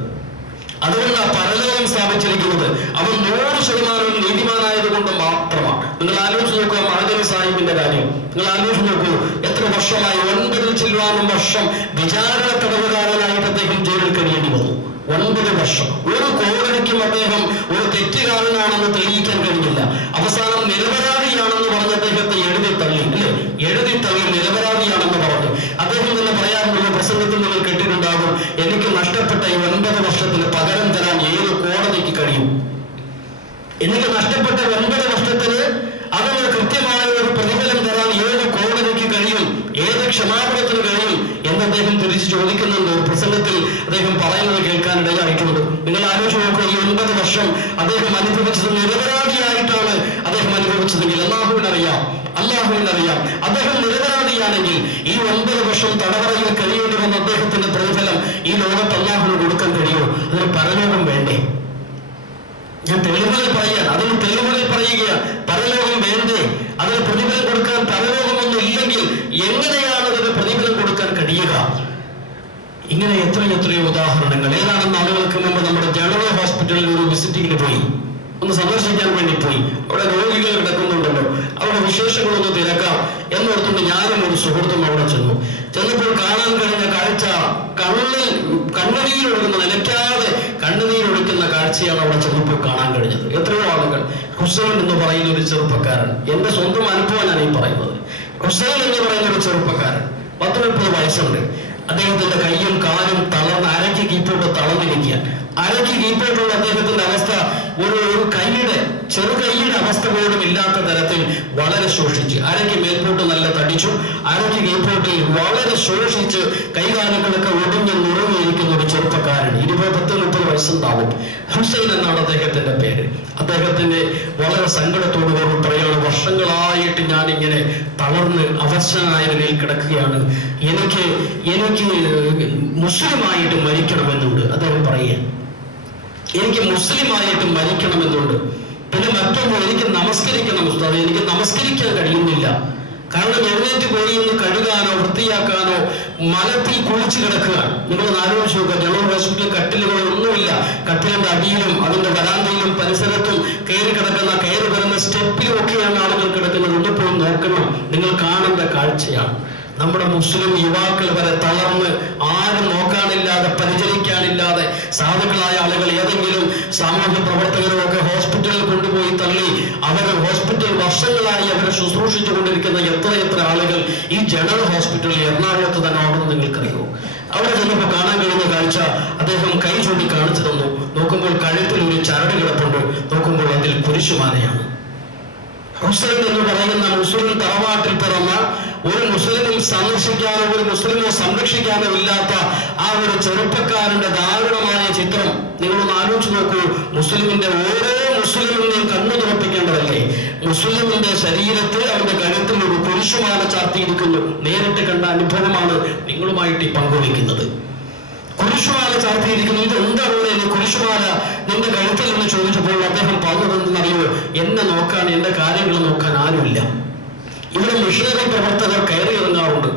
അവൻ 100% നീതിമാനായത് കൊണ്ട് മാത്രമാണ്. നിങ്ങൾ ആലോചിച്ച് നോക്കുക മഹദവി സാഹിബിന്റെ കാര്യം. നിങ്ങൾ ആലോചിച്ച് നോക്കൂ, എത്ര വർഷമായി? 9 ചില്ലുവാനും വർഷം വിചാരണ തടവുകാരനായിട്ട് അദ്ദേഹം ജയിലിൽ കഴിയേണ്ടി വന്നു. 9 വർഷം. ഒരു കോടതിക്കും അദ്ദേഹം ഒരു തെറ്റുകാരനാണെന്ന് തെളിയിക്കാൻ കഴിഞ്ഞില്ല. അവസാനം നിരപരാധിയാണെന്ന് പറഞ്ഞ് അദ്ദേഹത്തെ എഴുതി തള്ളി നിരപരാധിയാണെന്ന് പറഞ്ഞു. അദ്ദേഹം തന്നെ പറയാറുള്ള പ്രസംഗത്തിൽ നിങ്ങൾ കേട്ടിട്ടുണ്ടാകും, എനിക്ക് നഷ്ടപ്പെട്ട ഈ 9 വർഷത്തിന് പകരം തരാൻ ഏത് കോടതിക്ക് കഴിയും? എനിക്ക് നഷ്ടപ്പെട്ട 9 വർഷത്തിന് അതിന് കൃത്യമായ ഒരു പ്രതിഫലം തരാൻ ഏത് കോടതിക്ക് കഴിയും? ഏത് ക്ഷമാപണത്തിന് കഴിയും എന്ന് അദ്ദേഹം തിരിച്ചു ചോദിക്കുന്നുണ്ട്. ഒരു പ്രസംഗത്തിൽ അദ്ദേഹം പറയുന്നത് കേൾക്കാനിടയായിട്ടുണ്ട്. നിങ്ങൾ ആലോചിച്ച് നോക്കുക. ഈ 9 വർഷം അദ്ദേഹം അനുഭവിച്ചത് നിരപരാധിയായിട്ടാണ് അദ്ദേഹം അനുഭവിച്ചതെങ്കിൽ അല്ലാഹുവിനറിയാം. അദ്ദേഹം നിരപരാധിയാണെങ്കിൽ ഈ 9 വർഷം തടവറയിൽ കഴിയേണ്ടി വന്ന അദ്ദേഹത്തിന്റെ പ്രതിഫലം ഈ ലോകത്ത് അല്ലാഹുവിന് കൊടുക്കാൻ കഴിയുമോ? അതിന് പരലോകം വേണ്ടേ? ഞാൻ തെളിവുകൾ പറയുകയാണ്. പരലോകം വേണ്ടേ? അതിന് പ്രതിഫലം കൊടുക്കാൻ പരലോകമൊന്നും ഇല്ലെങ്കിൽ എങ്ങനെയാണ് അതിന് പ്രതിഫലം കൊടുക്കാൻ കഴിയുക? ഇങ്ങനെ എത്രയോ ഉദാഹരണങ്ങൾ. ഏതാനും നാളുകൾക്ക് മുമ്പ് നമ്മുടെ ജനറൽ ഹോസ്പിറ്റലിൽ ഒരു വിസിറ്റിങ്ങിന് പോയി, ഒന്ന് സന്ദർശിക്കാൻ വേണ്ടി പോയി. അവിടെ രോഗികൾ കിടക്കുന്നുണ്ടല്ലോ, അവിടെ വിശേഷങ്ങളൊന്ന് തിരക്കാം എന്നോർത്തുകൊണ്ട് ഞാനും ഒരു സുഹൃത്തും അവിടെ ചെന്നപ്പോൾ കാണാൻ കഴിഞ്ഞ കാഴ്ച നിലയ്ക്കാതെ കണ്ണുനീരൊഴുക്കുന്ന കാഴ്ചയാണ് അവിടെ ചെന്നപ്പോൾ കാണാൻ കഴിഞ്ഞത്. എത്രയോ ആളുകൾ. ഹുസൈൻ എന്ന് പറയുന്ന ഒരു ചെറുപ്പക്കാരൻ, എന്റെ സ്വന്തം അനുഭവമാണ് ഈ പറയുന്നത്. ഹുസൈൻ എന്ന് പറയുന്ന ഒരു ചെറുപ്പക്കാരൻ, 10-30 വയസ്സുണ്ട്. അദ്ദേഹത്തിന്റെ കയ്യും കാലും തളർന്ന് അരയ്ക്ക് കീപ്പോട്ട് തളർന്നിരിക്കുക. അരയ്ക്ക് കീപ്പോട്ടുള്ള അദ്ദേഹത്തിന്റെ അവസ്ഥ ഒരു ചെറുകൈയുടെ അവസ്ഥ പോലും ഇല്ലാത്ത തരത്തിൽ വളരെ ശോഷിച്ച്, അരയ്ക്ക് മേൽപോട്ട് നല്ല തടിച്ചു, അരയ്ക്ക് കീപ്പോട്ടിൽ വളരെ ശോഷിച്ച് കൈകാലുകളൊക്കെ ഒടിഞ്ഞ് നുറുങ്ങിയിരിക്കുന്ന ഒരു ചെറുപ്പക്കാരൻ. 20-30 വയസ്സുണ്ടാവും. ഹുസൈൻ എന്നാണ് അദ്ദേഹത്തിന്റെ പേര്. അദ്ദേഹത്തിന്റെ വളരെ സങ്കടത്തോടുകൂടി പറയാണ്, വർഷങ്ങളായിട്ട് ഞാൻ ഇങ്ങനെ തളർന്ന് അവശനായ നിലയിൽ കിടക്കുകയാണ്. എനിക്ക് മുസ്ലിമായിട്ട് മരിക്കണമെന്നുണ്ട്. അദ്ദേഹം പറയുക, എനിക്ക് മുസ്ലിമായിട്ട് മരിക്കണമെന്നുണ്ട്. പിന്നെ മറ്റൊന്ന്, എനിക്ക് നമസ്കരിക്കണം ഉസ്താദേ, എനിക്ക് നമസ്കരിക്കാൻ കഴിയുന്നില്ല. കാരണം എഴുന്നേറ്റ് പോയി ഒന്ന് കഴുകാനോ വൃത്തിയാക്കാനോ മലത്തിൽ കുളിച്ചു കിടക്കുക. നിങ്ങളൊന്ന് ആലോചിച്ച് നോക്കുക. ജനറൽ ഹോസ്പിറ്റൽ കട്ടിലുകളൊന്നുമില്ല. കട്ടിലിന്റെ അടിയിലും അതിന്റെ വരാന്തയിലും പരിസരത്തും കയറി വരുന്ന സ്റ്റെപ്പിലും ഒക്കെയാണ് ആളുകൾ കിടക്കുന്നത്. ഒന്ന് പോയി നോക്കണം. നിങ്ങൾ കാണേണ്ട കാഴ്ചയാണ്. നമ്മുടെ മുസ്ലിം യുവാക്കൾ വരെ തളർന്ന് ആരും നോക്കാനില്ലാതെ പരിചരിക്കാനില്ലാതെ സാധുക്കളായ ആളുകൾ ഏതെങ്കിലും സാമൂഹ്യ പ്രവർത്തകരോ ഒക്കെ ഹോസ്പിറ്റലിൽ കൊണ്ടുപോയി തള്ളി അവരെ ഹോസ്പിറ്റൽ വർഷങ്ങളായി അവരെ ശുശ്രൂഷിച്ചു കൊണ്ടിരിക്കുന്ന എത്ര ആളുകൾ ഈ ജനറൽ ഹോസ്പിറ്റലിൽ എറണാകുളത്ത് തന്നെ ആണെന്ന് നിങ്ങൾക്കറിയോ? അവിടെ ചെന്നപ്പോൾ കാണാൻ കഴിയുന്ന കാഴ്ച, അദ്ദേഹം കൈ ചൂണ്ടി കാണിച്ചു തന്നു. നോക്കുമ്പോൾ കഴുത്തിൽ ഒരു ചരട് കിടപ്പുണ്ട്. നോക്കുമ്പോൾ അതിൽ കുരിശുമാലയാണ്. ഹുസൈൻ എന്ന് പറയുന്ന മുസ്ലിം തറവാട്ടിൽ പിറന്ന ഒരു മുസ്ലിമും സന്ദർശിക്കാനോ ഒരു മുസ്ലിമോ സംരക്ഷിക്കാനോ ഇല്ലാത്ത ആ ഒരു ചെറുപ്പക്കാരന്റെ ദാരുണമായ ചിത്രം നിങ്ങളൊന്ന് ആലോചിച്ച് നോക്കൂ. മുസ്ലിമിന്റെ ഓരോ മുസ്ലിമിനെയും കണ്ണു തുറപ്പിക്കേണ്ടതല്ലേ? മുസ്ലിമിന്റെ ശരീരത്തിൽ അവന്റെ കഴുത്തിൽ ഒരു കുരിശുമാല ചാർത്തിയിരിക്കുന്നു. നേരിട്ട് കണ്ട അനുഭവമാണ് നിങ്ങളുമായിട്ട് ഈ പങ്കുവയ്ക്കുന്നത്. കുരിശുമാല ചാർത്തിയിരിക്കുന്നു. ഇത് എന്താണ് കുരിശുമാല നിന്റെ കഴുത്തിൽ എന്ന് ചോദിച്ചപ്പോൾ അദ്ദേഹം പറഞ്ഞതെന്നറിയോ, എന്നെ നോക്കാൻ, എന്റെ കാര്യങ്ങൾ നോക്കാൻ ആരുമില്ല. ഇവിടെ മുസ്ലിം പ്രവർത്തകർ കയറി ഇറങ്ങാറുണ്ട്.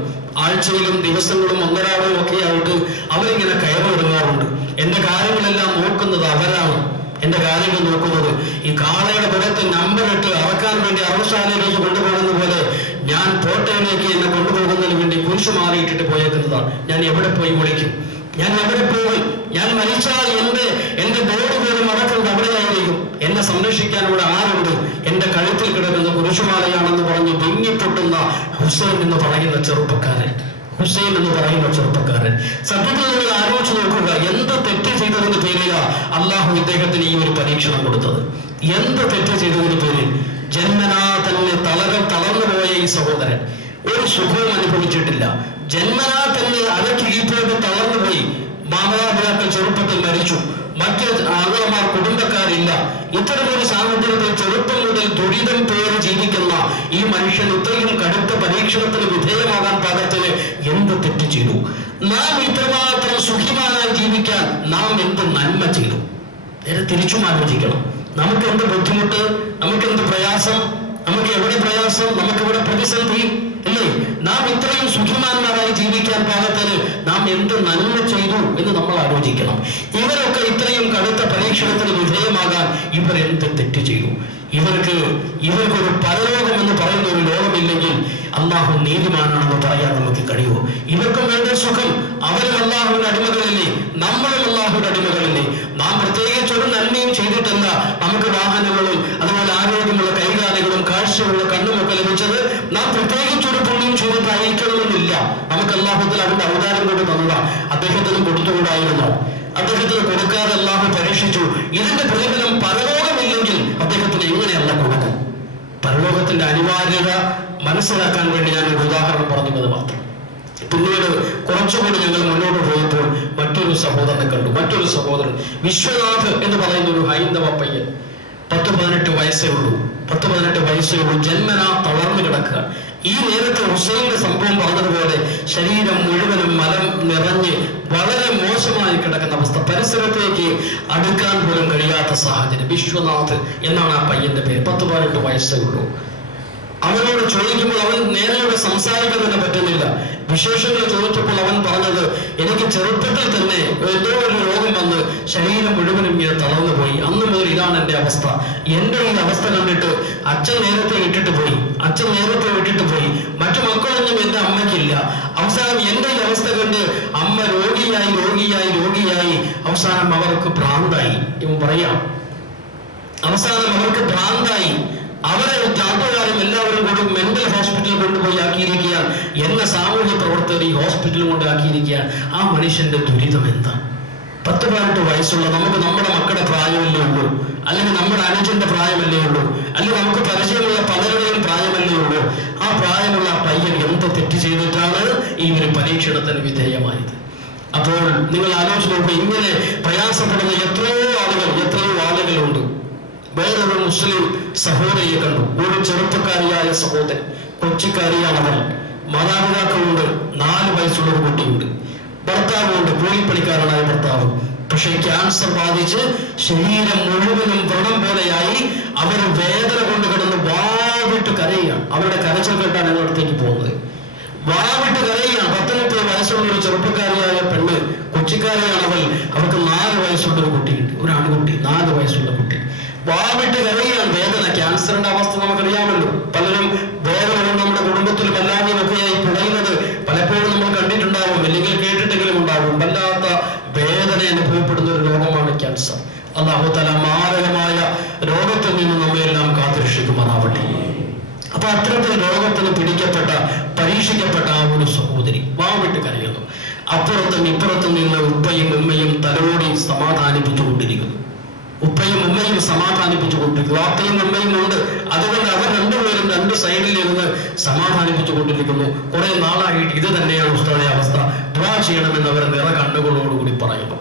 ആഴ്ചയിലും ദിവസങ്ങളും ഒന്നരാടോ ഒക്കെ ആയിട്ട് അവരിങ്ങനെ കയറി ഇറങ്ങാറുണ്ട്. എന്റെ കാര്യങ്ങളെല്ലാം നോക്കുന്നത് അവരാണ്. എന്റെ കാര്യങ്ങൾ നോക്കുന്നത്. ഈ കാളയുടെ പുറത്ത് നമ്പർ ഇട്ട് അറക്കാൻ വേണ്ടി അറവശാലയിലേക്ക് കൊണ്ടുപോകുന്ന പോലെ ഞാൻ പോട്ടയിലേക്ക് എന്നെ കൊണ്ടുപോകുന്നതിന് വേണ്ടി കുരിശുമാറിയിട്ടിട്ട് പോയേക്കുന്നതാണ്. ഞാൻ എവിടെ പോയി വിളിക്കും? ഞാൻ എവിടെ പോകും? ഞാൻ മരിച്ചാൽ എന്റെ ബോർഡ് പോലും അടക്കുന്നത് അവിടെയായിരിക്കും. എന്നെ സംരക്ഷിക്കാൻ ഇവിടെ ആരുണ്ട്? എന്റെ കഴുത്തിൽ കിടക്കുന്ന കുരിശുമാലയാണെന്ന് പറഞ്ഞ് വിങ്ങിപ്പൊട്ടുന്ന ഹുസൈൻ എന്ന് പറയുന്ന ചെറുപ്പക്കാരൻ. സത്യത്തിൽ നിങ്ങൾ ആലോചിച്ച് നോക്കുക, എന്ത് തെറ്റ് ചെയ്തതിന് പേരിലാ അള്ളാഹു ഇദ്ദേഹത്തിന് ഈ ഒരു പരീക്ഷണം കൊടുത്തത്? എന്ത് തെറ്റ് ചെയ്തതിന് പേരിൽ? ജന്മനാ തന്നെ തളർന്നു പോയ ഈ സഹോദരൻ ഒരു സുഖവും അനുഭവിച്ചിട്ടില്ല. ജന്മനാ തന്നെ അരക്ക് കീഴ്പോട്ട് തളർന്നുപോയി. മാതാപിതാക്കൾ ചെറുപ്പത്തിൽ മരിച്ചു. മറ്റ് ആളുമാർ കുടുംബക്കാരില്ല. ഇത്തരമൊരു സാഹചര്യത്തിൽ ചെറുപ്പം മുതൽ ദുരിതം പേര് ജീവിക്കുന്ന ഈ മനുഷ്യൻ ഇത്രയും കടുത്ത പരീക്ഷണത്തിന് വിധേയമാകാൻ പാകത്തിന് എന്ത് തെറ്റ് ചെയ്തു? നാം ഇത്രമാത്രം സുഖിമാനായി ജീവിക്കാൻ നാം എന്ത് നന്മ ചെയ്തു? നേരെ തിരിച്ചും ആലോചിക്കണം. നമുക്ക് എന്ത് ബുദ്ധിമുട്ട്, നമുക്ക് എന്ത് പ്രയാസം, നമുക്ക് എവിടെ പ്രയാസം, നമുക്ക് എവിടെ പ്രതിസന്ധി അല്ലേ? നാം ഇത്രയും സുഖിമാന്മാരായി ജീവിക്കാൻ പാകത്തിന് നാം എന്ത് നന്മ ചെയ്തു എന്ന് നമ്മൾ ആലോചിക്കണം. ഇവരൊക്കെ ഇത്രയും കടുത്ത പരീക്ഷണത്തിന് വിധേയമാകാൻ ഇവർ എന്ത് തെറ്റ് ചെയ്തു? ഇവർക്കൊരു പരലോകം എന്ന് പറയുന്ന ഒരു ലോകമില്ലെങ്കിൽ അള്ളാഹു നീതിമാനാണെന്ന് പറയാൻ നമുക്ക് കഴിയുമോ? ഇവർക്കും വേണ്ട സുഖം. അവരും അള്ളാഹുവിന്റെ അടിമകളില്ലേ? നമ്മളും അള്ളാഹുവിന്റെ അടിമകളില്ലേ? നാം പ്രത്യേകിച്ച് ഒരു നന്മയും ചെയ്തിട്ടല്ല നമുക്ക് വാഹനങ്ങളും അതുപോലെ ആരോഗ്യമുള്ള കൈകാലുകളും കാഴ്ചയുള്ള കണ്ണുമൊക്കെ ലഭിച്ചത്. നാം പ്രത്യേകിച്ച് ഒരു പുണ്യം ചെയ്തിട്ടായിരിക്കണമെന്നില്ല. നമുക്ക് അള്ളാഹുത്തിൽ അവന്റെ അവതാരം കൊണ്ട് തന്നതാണ്. അദ്ദേഹത്തിന് കൊടുത്തുകൂടായിരുന്നോ? അദ്ദേഹത്തിന് കൊടുക്കാതെ അള്ളാഹു പരീക്ഷിച്ചു. ഇതിന്റെ പ്രതിഫലം പരലോകമില്ലെങ്കിൽ അദ്ദേഹത്തിന് എങ്ങനെയല്ല കൊടുക്കും? പരലോകത്തിന്റെ അനിവാര്യത മനസ്സിലാക്കാൻ വേണ്ടി ഞാൻ ഒരു ഉദാഹരണം പറഞ്ഞത് മാത്രം. പിന്നീട് കുറച്ചുകൂടി ഞങ്ങൾ മുന്നോട്ട് പോയപ്പോൾ മറ്റൊരു സഹോദരനെ കണ്ടു. മറ്റൊരു സഹോദരൻ വിശ്വനാഥ് എന്ന് പറയുന്ന ഒരു ഹൈന്ദവ പയ്യൻ. 10-18 വയസ്സേ ഉള്ളൂ. 10-18 വയസ്സേ ഉള്ളൂ. ജന്മനാ തളർന്നു കിടക്കുക. ഈ നേരത്തെ ഹുസൈന്റെ സംഭവം പറഞ്ഞതുപോലെ ശരീരം മുഴുവനും മലം നിറഞ്ഞ് വളരെ മോശമായി കിടക്കുന്ന അവസ്ഥ. പരിസരത്തേക്ക് അടുക്കാൻ പോലും കഴിയാത്ത സാഹചര്യം. വിശ്വനാഥ് എന്നാണ് ആ പയ്യന്റെ പേര്. 10-18 വയസ്സേ ഉള്ളൂ. അവനോട് ചോദിക്കുമ്പോൾ അവൻ നേരെയോടെ സംസാരിക്കുന്നതിന് പറ്റുന്നില്ല. വിശേഷങ്ങൾ ചോദിച്ചപ്പോൾ അവൻ പറഞ്ഞത്, എനിക്ക് ചെറുപ്പത്തിൽ തന്നെ എന്തോ ഒരു രോഗം വന്ന് ശരീരം മുഴുവനും ഇങ്ങനെ തളർന്നു പോയി. അന്ന് മുതൽ ഇതാണ് എന്റെ അവസ്ഥ. എന്റെ ഈ അവസ്ഥ കണ്ടിട്ട് അച്ഛൻ നേരത്തെ വിട്ടിട്ട് പോയി. മറ്റു മക്കളൊന്നും എന്റെ അമ്മയ്ക്കില്ല. അവസാനം എന്റെ ഈ അവസ്ഥ കണ്ട് അമ്മ രോഗിയായി അവസാനം അവർക്ക് ഭ്രാന്തായി. ഇവൻ പറയാം, അവസാനം അവർക്ക് ഭ്രാന്തായി. അവരെ നാട്ടുകാരും എല്ലാവരും കൂടി മെന്റൽ ഹോസ്പിറ്റലിൽ കൊണ്ടുപോയി ആക്കിയിരിക്കുകയാണ്. എന്നെ സാമൂഹ്യ പ്രവർത്തകർ ഈ ഹോസ്പിറ്റലിൽ കൊണ്ട് ആക്കിയിരിക്കുകയാണ്. ആ മനുഷ്യന്റെ ദുരിതം എന്താ? 10-18 വയസ്സുള്ള നമുക്ക് നമ്മുടെ മക്കളുടെ പ്രായമല്ലേ ഉള്ളൂ, അല്ലെങ്കിൽ നമ്മുടെ അനുജന്റെ പ്രായമല്ലേ ഉള്ളൂ, അല്ലെങ്കിൽ നമുക്ക് പരിചയമുള്ള പലരുടെയും പ്രായമല്ലേ ഉള്ളൂ. ആ പ്രായമുള്ള ആ പയ്യൻ എന്ത് തെറ്റ് ചെയ്തിട്ടാണ് ഈ ഒരു പരീക്ഷണത്തിന് വിധേയമായത്? അപ്പോൾ നിങ്ങൾ ആലോചിച്ച് നോക്കുക, ഇങ്ങനെ പ്രയാസപ്പെടുന്ന എത്രയോ ആളുകളുണ്ട്. വേറൊരു മുസ്ലിം സഹോദരിയെ കണ്ടു. ഒരു ചെറുപ്പക്കാരിയായ സഹോദരൻ, കൊച്ചിക്കാരിയാണവൾ. മാതാപിതാക്കളുണ്ട്, 4 വയസ്സുള്ള ഒരു കുട്ടിയുണ്ട്. ഭർത്താവുണ്ട്, കൂലിപ്പണിക്കാരനായ ഭർത്താവ്. പക്ഷേ ക്യാൻസർ ബാധിച്ച് ശരീരം മുഴുവനും വ്രണം പോലെയായി അവർ വേദന കൊണ്ട് കിടന്ന് വാവിട്ട് കരയുകയാണ്. അവരുടെ കരച്ചിൽ കേട്ടാണ് ഞങ്ങളടുത്തേക്ക് പോകുന്നത്. വാവിട്ട് കരയുകയാണ്. 18 വയസ്സുള്ള ഒരു ചെറുപ്പക്കാരിയായ പെണ്ണ്, കൊച്ചിക്കാരിയാണ് അവൾ. അവർക്ക് 4 വയസ്സുള്ള ഒരു കുട്ടിയുണ്ട്, ഒരു ആൺകുട്ടി, 4 വയസ്സുള്ള കുട്ടി. വാവിട്ട് കരയുകയാണ്. വേദന, ക്യാൻസറിന്റെ അവസ്ഥ നമുക്കറിയാമല്ലോ. പലരും വേദന നമ്മുടെ കുടുംബത്തിൽ വല്ലാതെയൊക്കെയായി പുഴയുന്നത് പലപ്പോഴും നമ്മൾ കണ്ടിട്ടുണ്ടാവും, അല്ലെങ്കിൽ കേട്ടിട്ടെങ്കിലും ഉണ്ടാവും. വല്ലാത്ത വേദന അനുഭവപ്പെടുന്ന ഒരു രോഗമാണ് ക്യാൻസർ. അല്ലാഹു തആല മാരകമായ രോഗത്തിൽ നിന്ന് നമ്മയെല്ലാം കാത്തുരക്ഷിക്കുമാറാവട്ടെ. അപ്പൊ അത്തരത്തിൽ രോഗത്തിന് പിടിക്കപ്പെട്ട, പരീക്ഷിക്കപ്പെട്ട ആ ഒരു സഹോദരി വാവിട്ട് കരയുന്നു. അപ്പുറത്തും ഇപ്പുറത്തും നിന്ന് ഉപ്പയും ഉമ്മയും തലോടി സമാധാനിപ്പിച്ചുകൊണ്ടിരിക്കുന്നു. വാപ്പയും ഉമ്മയും ഉണ്ട്. അതുകൊണ്ട് അവർ രണ്ടുപേരും 2 സൈഡിൽ ഇരുന്ന് സമാധാനിപ്പിച്ചുകൊണ്ടിരിക്കുന്നു. കുറെ നാളായിട്ട് ഇത് തന്നെയാണ് ഉസ്താദേ അവസ്ഥ, ദുആ ചെയ്യണമെന്ന് അവർ നിറ കണ്ണുകളോടുകൂടി പറയുന്നു.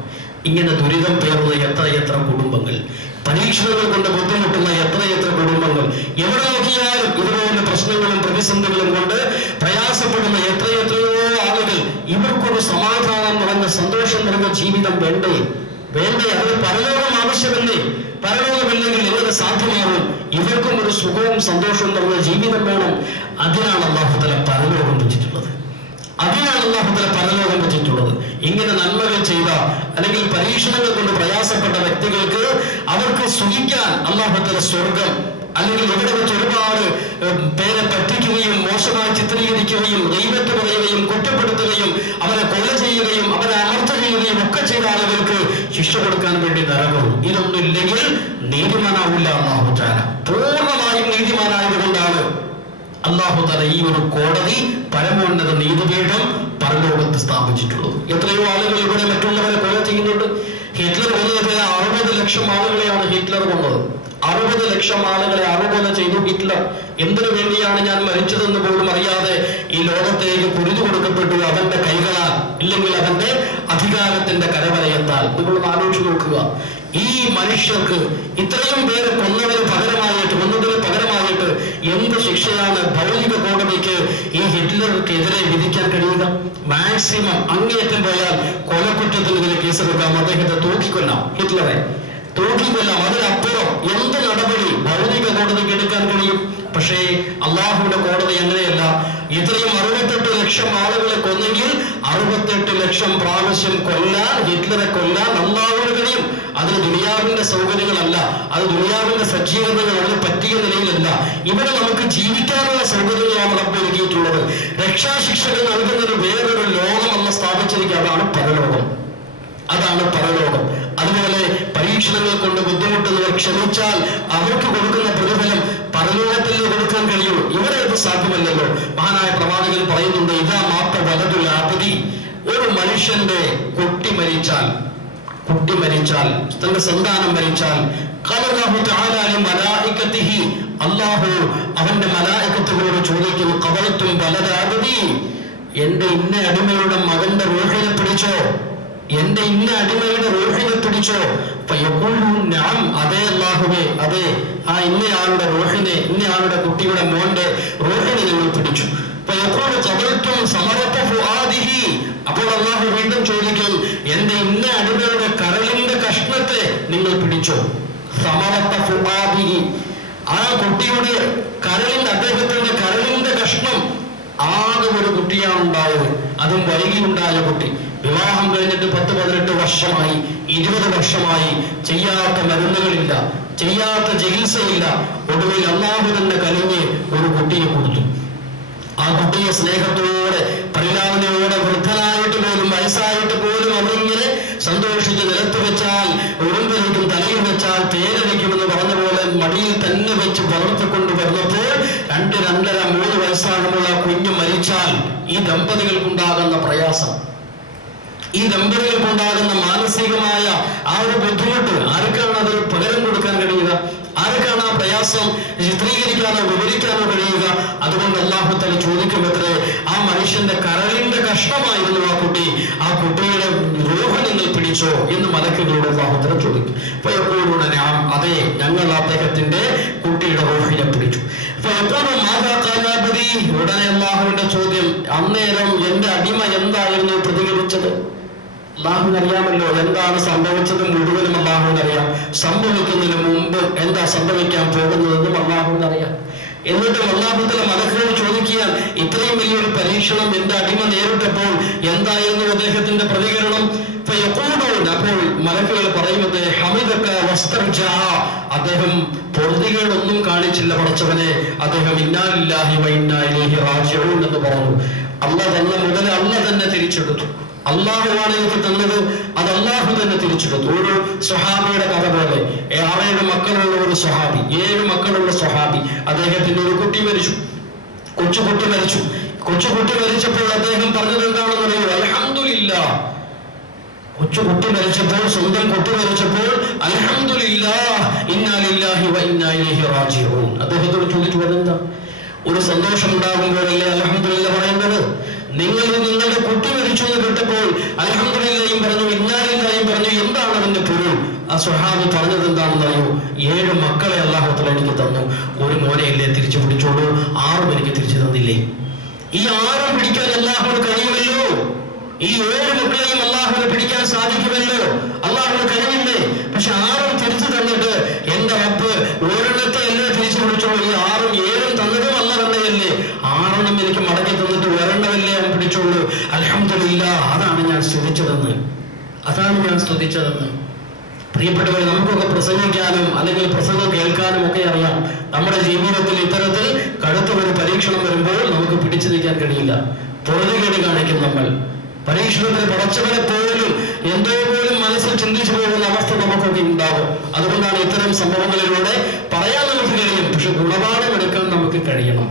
ഇങ്ങനെ ദുരിതം പേറുന്ന എത്ര കുടുംബങ്ങൾ, പരീക്ഷണങ്ങൾ കൊണ്ട് ബുദ്ധിമുട്ടുന്ന എത്ര കുടുംബങ്ങൾ, എവിടെ നോക്കിയാലും ഇതുപോലെ പ്രശ്നങ്ങളും പ്രതിസന്ധികളും കൊണ്ട് പ്രയാസപ്പെടുന്ന എത്രയോ ആളുകൾ. ഇവർക്കൊരു സമാധാനം നിറഞ്ഞ, സന്തോഷം നിറഞ്ഞ ജീവിതം വേണ്ടേ? അത് പരലോകം ആവശ്യമല്ലേ? പരലോകമില്ലെങ്കിൽ എങ്ങനെ സാധ്യമാകും? ഇവർക്കും ഒരു സുഖവും സന്തോഷവും നിറഞ്ഞ ജീവിതം വേണം. അതിനാണ് അല്ലാഹു തആല പരലോകം വെച്ചിട്ടുള്ളത്. അതിനാണ് അല്ലാഹു തആല പരലോകം വെച്ചിട്ടുള്ളത്. ഇങ്ങനെ നന്മകൾ ചെയ്ത അല്ലെങ്കിൽ പരീക്ഷണങ്ങൾ കൊണ്ട് പ്രയാസപ്പെട്ട വ്യക്തികൾക്ക് അവർക്ക് സുഖിക്കാൻ അല്ലാഹു തആല സ്വർഗം അല്ലെങ്കിൽ ഇവിടെ വെച്ച് ഒരുപാട് പേരെ പറ്റിക്കുകയും മോശമായി ചിത്രീകരിക്കുകയും ദൈവത്തെ പറയുകയും കുറ്റപ്പെടുത്തുകയും അവരെ കൊല ചെയ്യുകയും അവരെ അമർച്ച ചെയ്യുകയും ഒക്കെ ചെയ്ത ആളുകൾക്ക് ശിക്ഷ കൊടുക്കാൻ വേണ്ടി നരകവും. ഇതൊന്നും ഇല്ലെങ്കിൽ നീതിമാനാവില്ല അല്ലാഹു തആല. പൂർണ്ണമായും നീതിമാനായതുകൊണ്ടാണ് അല്ലാഹു തആല ഈ ഒരു കോടതി, പരമോന്നത നീതിപീഠം പരലോകത്ത് സ്ഥാപിച്ചിട്ടുള്ളത്. എത്രയോ ആളുകൾ ഇവിടെ മറ്റുള്ളവരെ കൊല ചെയ്യുന്നുണ്ട്. ഹിറ്റ്ലർ കൊന്നത് 60 ലക്ഷം ആളുകളെയാണ് ഹിറ്റ്ലർ കൊന്നത്. 60 ലക്ഷം ആളുകളെ അറുകൊല ചെയ്തു ഹിറ്റ്ലർ. എന്തിനു വേണ്ടിയാണ് ഞാൻ മരിച്ചതെന്ന് പോലും അറിയാതെ ഈ ലോകത്തേക്ക് കുരുതി കൊടുക്കപ്പെട്ടു അവന്റെ കൈകളാൽ, ഇല്ലെങ്കിൽ അവന്റെ അധികാരത്തിന്റെ കരവലയത്താൽ. നിങ്ങളൊന്ന് ആലോചിച്ച് നോക്കുക, ഈ മനുഷ്യർക്ക് ഇത്രയും പേരെ കൊന്നതിന് പകരമായിട്ട് എന്ത് ശിക്ഷയാണ് ഭൗതിക കോടതിക്ക് ഈ ഹിറ്റ്ലർക്കെതിരെ വിധിക്കാൻ കഴിയുക? മാക്സിമം അങ്ങേയറ്റം പോയാൽ കൊലക്കുറ്റത്തിനെതിരെ കേസെടുക്കാം, അദ്ദേഹത്തെ തൂക്കിക്കൊല്ലാം, ഹിറ്റ്ലറെ തൂക്കിക്കൊല്ലാം. അതിനപ്പുറം എന്ത് നടപടി ഭൗതിക കോടതിക്ക് എടുക്കാൻ കഴിയും? പക്ഷേ അള്ളാഹുവിന്റെ കോടതി അങ്ങനെയല്ല. ഇത്രയും 68 ലക്ഷം ആളുകളെ കൊന്നെങ്കിൽ 68 ലക്ഷം പ്രാവശ്യം കൊല്ലാൻ, ഹിറ്റ്ലറെ കൊല്ലാൻ അള്ളാഹുവിന് കഴിയും. അതിന് ദുനിയാവിന്റെ സൗകര്യങ്ങളല്ല, അത് ദുനിയാവിന്റെ സജ്ജീകരണങ്ങൾ അതിന് പറ്റിയ നിലയിലല്ല. ഇവിടെ നമുക്ക് ജീവിക്കാനുള്ള സൗകര്യങ്ങളാണ് റബ്ബ് ഒരുക്കിയിട്ടുള്ളത്. രക്ഷാശിക്ഷകൾ നൽകുന്നൊരു വേറൊരു ലോകം അല്ല സ്ഥാപിച്ചിരിക്കുക. അതാണ് പരലോകം. അതുപോലെ പരീക്ഷണങ്ങൾ കൊണ്ട് ബുദ്ധിമുട്ടുന്നവർ ക്ഷമിച്ചാൽ അവർക്ക് കൊടുക്കുന്ന പ്രതിഫലം പരലോകത്തിൽ കൊടുക്കാൻ കഴിയും. ഇവിടെ അത് സാധ്യമല്ലല്ലോ. മഹാനായ പ്രവാചകൻ പറയുന്നുണ്ട്, ഇതാ മാത്ത വലതുൽ ആബദി, ഒരു മനുഷ്യന്റെ കുട്ടി മരിച്ചാൽ, തന്റെ സന്താനം മരിച്ചാൽ, ഖലല്ലാഹു തആല ലി മലായികതിഹി, അല്ലാഹു അവന്റെ മലായികത്തുകളോട് ചോദിക്കും, ഖബൽതും വലദ ആബദി, എന്റെ ഇന്ന അടിമയുടെ മകന്റെ റൂഹിനെ പിടിച്ചോ, എന്റെ ഇന്ന അടിമയുടെ റൂഹിനെ പിടിച്ചോ? നഅം, അതെ അല്ലാഹുവേ, അതെ, ആ ഇന്നയാളുടെ റൂഹിനെ, ഇന്നയാളുടെ കുട്ടിയുടെ മോന്റെ റൂഹിനെ ഞങ്ങൾ പിടിച്ചു. അപ്പോൾ അല്ലാഹു വീണ്ടും ചോദിക്കും, എന്റെ ഇന്ന അടിമയുടെ കരളിന്റെ കഷ്ണത്തെ നിങ്ങൾ പിടിച്ചോ? ആ കുട്ടിയുടെ കരളിന്റെ, അദ്ദേഹത്തിന്റെ കരളിന്റെ കഷ്ണം. ആകെ ഒരു കുട്ടിയാണ് ഉണ്ടായത്, അതും വൈകിയുണ്ടായ കുട്ടി. വിവാഹം കഴിഞ്ഞിട്ട് 10-18 വർഷമായി, 20 വർഷമായി. ചെയ്യാത്ത മരുന്നുകളില്ല, ചെയ്യാത്ത ചികിത്സയില്ല. ഒടുവിൽ അല്ലാഹു തന്നെ കനിഞ്ഞ് ഒരു കുട്ടിയെ കൊടുത്തു. ആ കുട്ടിയെ സ്നേഹത്തോടെ, പരിലാവനയോടെ, വൃദ്ധനായിട്ട് പോലും, വയസ്സായിട്ട് പോലും അവരിങ്ങനെ സന്തോഷിച്ച് നിലത്ത് വെച്ചാൽ, ഉറുമ്പരിക്കും തലയിൽ വെച്ചാൽ തേനടിക്കുമെന്ന് പറഞ്ഞ പോലെ മടിയിൽ തന്നെ വെച്ച് വളർത്തിക്കൊണ്ട് വരുന്നപ്പോൾ 2, 2.5, 3 വയസ്സാകുമ്പോൾ ആ കുഞ്ഞ് മരിച്ചാൽ ഈ ദമ്പതികൾക്കുണ്ടാകുന്ന പ്രയാസം, ഈ ദമ്പതികൾക്കുണ്ടാകുന്ന മാനസികമായ ആ ഒരു ബുദ്ധിമുട്ട് ആർക്കാണ് അത് പകരം കൊടുക്കാൻ കഴിയുക? ആർക്കാണ് ആ പ്രയാസം ചിത്രീകരിക്കാനോ വിവരിക്കാനോ കഴിയുക? അതുകൊണ്ട് അല്ലാഹു തആല ചോദിക്കുമത്രേ, ആ മനുഷ്യന്റെ കരളിന്റെ കഷ്ണമായിരുന്നു ആ കുട്ടി, ആ കുട്ടിയുടെ റൂഹ് നിങ്ങൾ പിടിച്ചോ എന്ന് മലക്കുകളോട് അല്ലാഹു തആല ചോദിക്കും. അതെ, ഞങ്ങൾ അദ്ദേഹത്തിന്റെ കുട്ടിയുടെ റൂഹിനെ പിടിച്ചു. ഉടനെ അല്ലാഹുവിന്റെ ചോദ്യം, അന്നേരം എന്റെ അടിമ എന്തായിരുന്നു പ്രതികരിച്ചത്? അല്ലാഹുവിനറിയാമല്ലോ എന്താണ് സംഭവിച്ചത് മുഴുവനും. അല്ലാഹുവിനറിയാം സംഭവിക്കുന്നതിന് മുമ്പ് എന്താ സംഭവിക്കാൻ പോകുന്നതെന്നും അല്ലാഹുവിനറിയാം. എന്നിട്ടും അല്ലാഹു തആല മലക്കുകളോട് ചോദിക്കാൻ, ഇത്രയും വലിയൊരു പരീക്ഷണം എന്റെ അടിമ നേരിട്ടപ്പോൾ എന്തായിരുന്നു അദ്ദേഹത്തിന്റെ പ്രതികരണം? അപ്പോൾ മലക്കുകൾ പറയുന്നത്, ഹമിദക വസ്തർജഅ, അദ്ദേഹം പൊറുതികേടൊന്നും കാണിച്ചില്ല പടച്ചവനെ, അദ്ദേഹം ഇന്നാ ലില്ലാഹി വ ഇന്നാ ഇലൈഹി റാജിഊൻ എന്ന് പറഞ്ഞു. അല്ലാഹു തന്ന മുതൽ അല്ലാഹു തന്നെ തിരിച്ചെടുത്തു. അല്ലാഹുവാണ് എനിക്ക് തന്നത്, അത് അല്ലാഹു തന്നെ തിരിച്ചെടുത്തു. ഒരു സ്വഹാബിയുടെ കഥ പോലെ, 6 മക്കളുള്ള ഒരു സ്വഹാബി, 7 മക്കളുള്ള സ്വഹാബി, അദ്ദേഹത്തിന്റെ ഒരു കുട്ടി മരിച്ചു, കൊച്ചുകുട്ടി മരിച്ചു. കൊച്ചുകുട്ടി മരിച്ചപ്പോൾ അദ്ദേഹം പറഞ്ഞത് എന്താണെന്ന് അറിയുമോ? അൽഹംദുലില്ലാഹ്. കൊച്ചുകുട്ടി മരിച്ചപ്പോൾ, സ്വന്തം കുട്ടി മരിച്ചപ്പോൾ അൽഹംദുലില്ലാഹ് ഇന്നാ ലില്ലാഹി വ ഇന്നാ ഇലൈഹി റാജിഊൻ. അദ്ദേഹത്തോട് ചോദിച്ചു, അതെന്താ? ഒരു സന്തോഷം ഉണ്ടാകുമ്പോഴല്ലേ അൽഹംദുലില്ലാഹ് പറയുന്നത്? നിങ്ങൾ നിങ്ങളുടെ കുട്ടി മരിച്ചു എന്ന് കേട്ടപ്പോൾ അൽഹംദുലില്ലാഹയും പറഞ്ഞു, ഇന്നാ ലില്ലാഹിയും പറഞ്ഞു. എന്താണ് അതിന്റെ പൊരുൾ? ആ സ്വഹാബി പറഞ്ഞത് എന്താണെന്ന് അറിയോ? 7 മക്കളെ അല്ലാഹു തആല എനിക്ക് തന്നു, ഒരു മോനെയല്ലേ തിരിച്ചു പിടിച്ചോളൂ, 6 എനിക്ക് തിരിച്ചു തന്നില്ലേ? ഈ 6 പിടിക്കാൻ അല്ലാഹുവിന് കഴിയുമല്ലോ. ഈ 7 മക്കളെയും അല്ലാഹുവിനെ പിടിക്കാൻ സാധിക്കുമല്ലോ, അല്ലാഹുവിന് കഴിയില്ലേ? പക്ഷെ 6 തിരിച്ചു തന്നിട്ട് എന്റെ റബ്ബ് ഒരെണ്ണത്തെ എല്ലാം തിരിച്ചു പിടിച്ചോളൂ, ഈ 6ഉം 7ഉം തന്നതും അല്ല തന്നെയല്ലേ, 6 എനിക്ക് മടക്കി തന്നിട്ട് ഒരെണ്ണമല്ലേ അവൻ പിടിച്ചോളൂ. അതാണ് ഞാൻ സ്തുതിച്ചതെന്ന്. പ്രിയപ്പെട്ടവർ, നമുക്കൊക്കെ പ്രസംഗിക്കാനും അല്ലെങ്കിൽ പ്രസംഗം കേൾക്കാനും ഒക്കെ അറിയാം. നമ്മുടെ ജീവിതത്തിൽ ഇത്തരത്തിൽ കടുത്ത ഒരു പരീക്ഷണം വരുമ്പോൾ നമുക്ക് പിടിച്ചു നിൽക്കാൻ കഴിയില്ല. പൊറുതികേട് കാണിക്കും നമ്മൾ. പരീക്ഷണത്തിന് പടച്ചവനെ പോലും എന്തോ പോലും മനസ്സിൽ ചിന്തിച്ചു പോകുന്ന അവസ്ഥ നമുക്കൊക്കെ ഉണ്ടാകും. അതുകൊണ്ടാണ് ഇത്തരം സംഭവങ്ങളിലൂടെ പറയാൻ നമുക്ക് കഴിയും, പക്ഷെ ഗുണപാഠം എടുക്കാൻ നമുക്ക് കഴിയണം.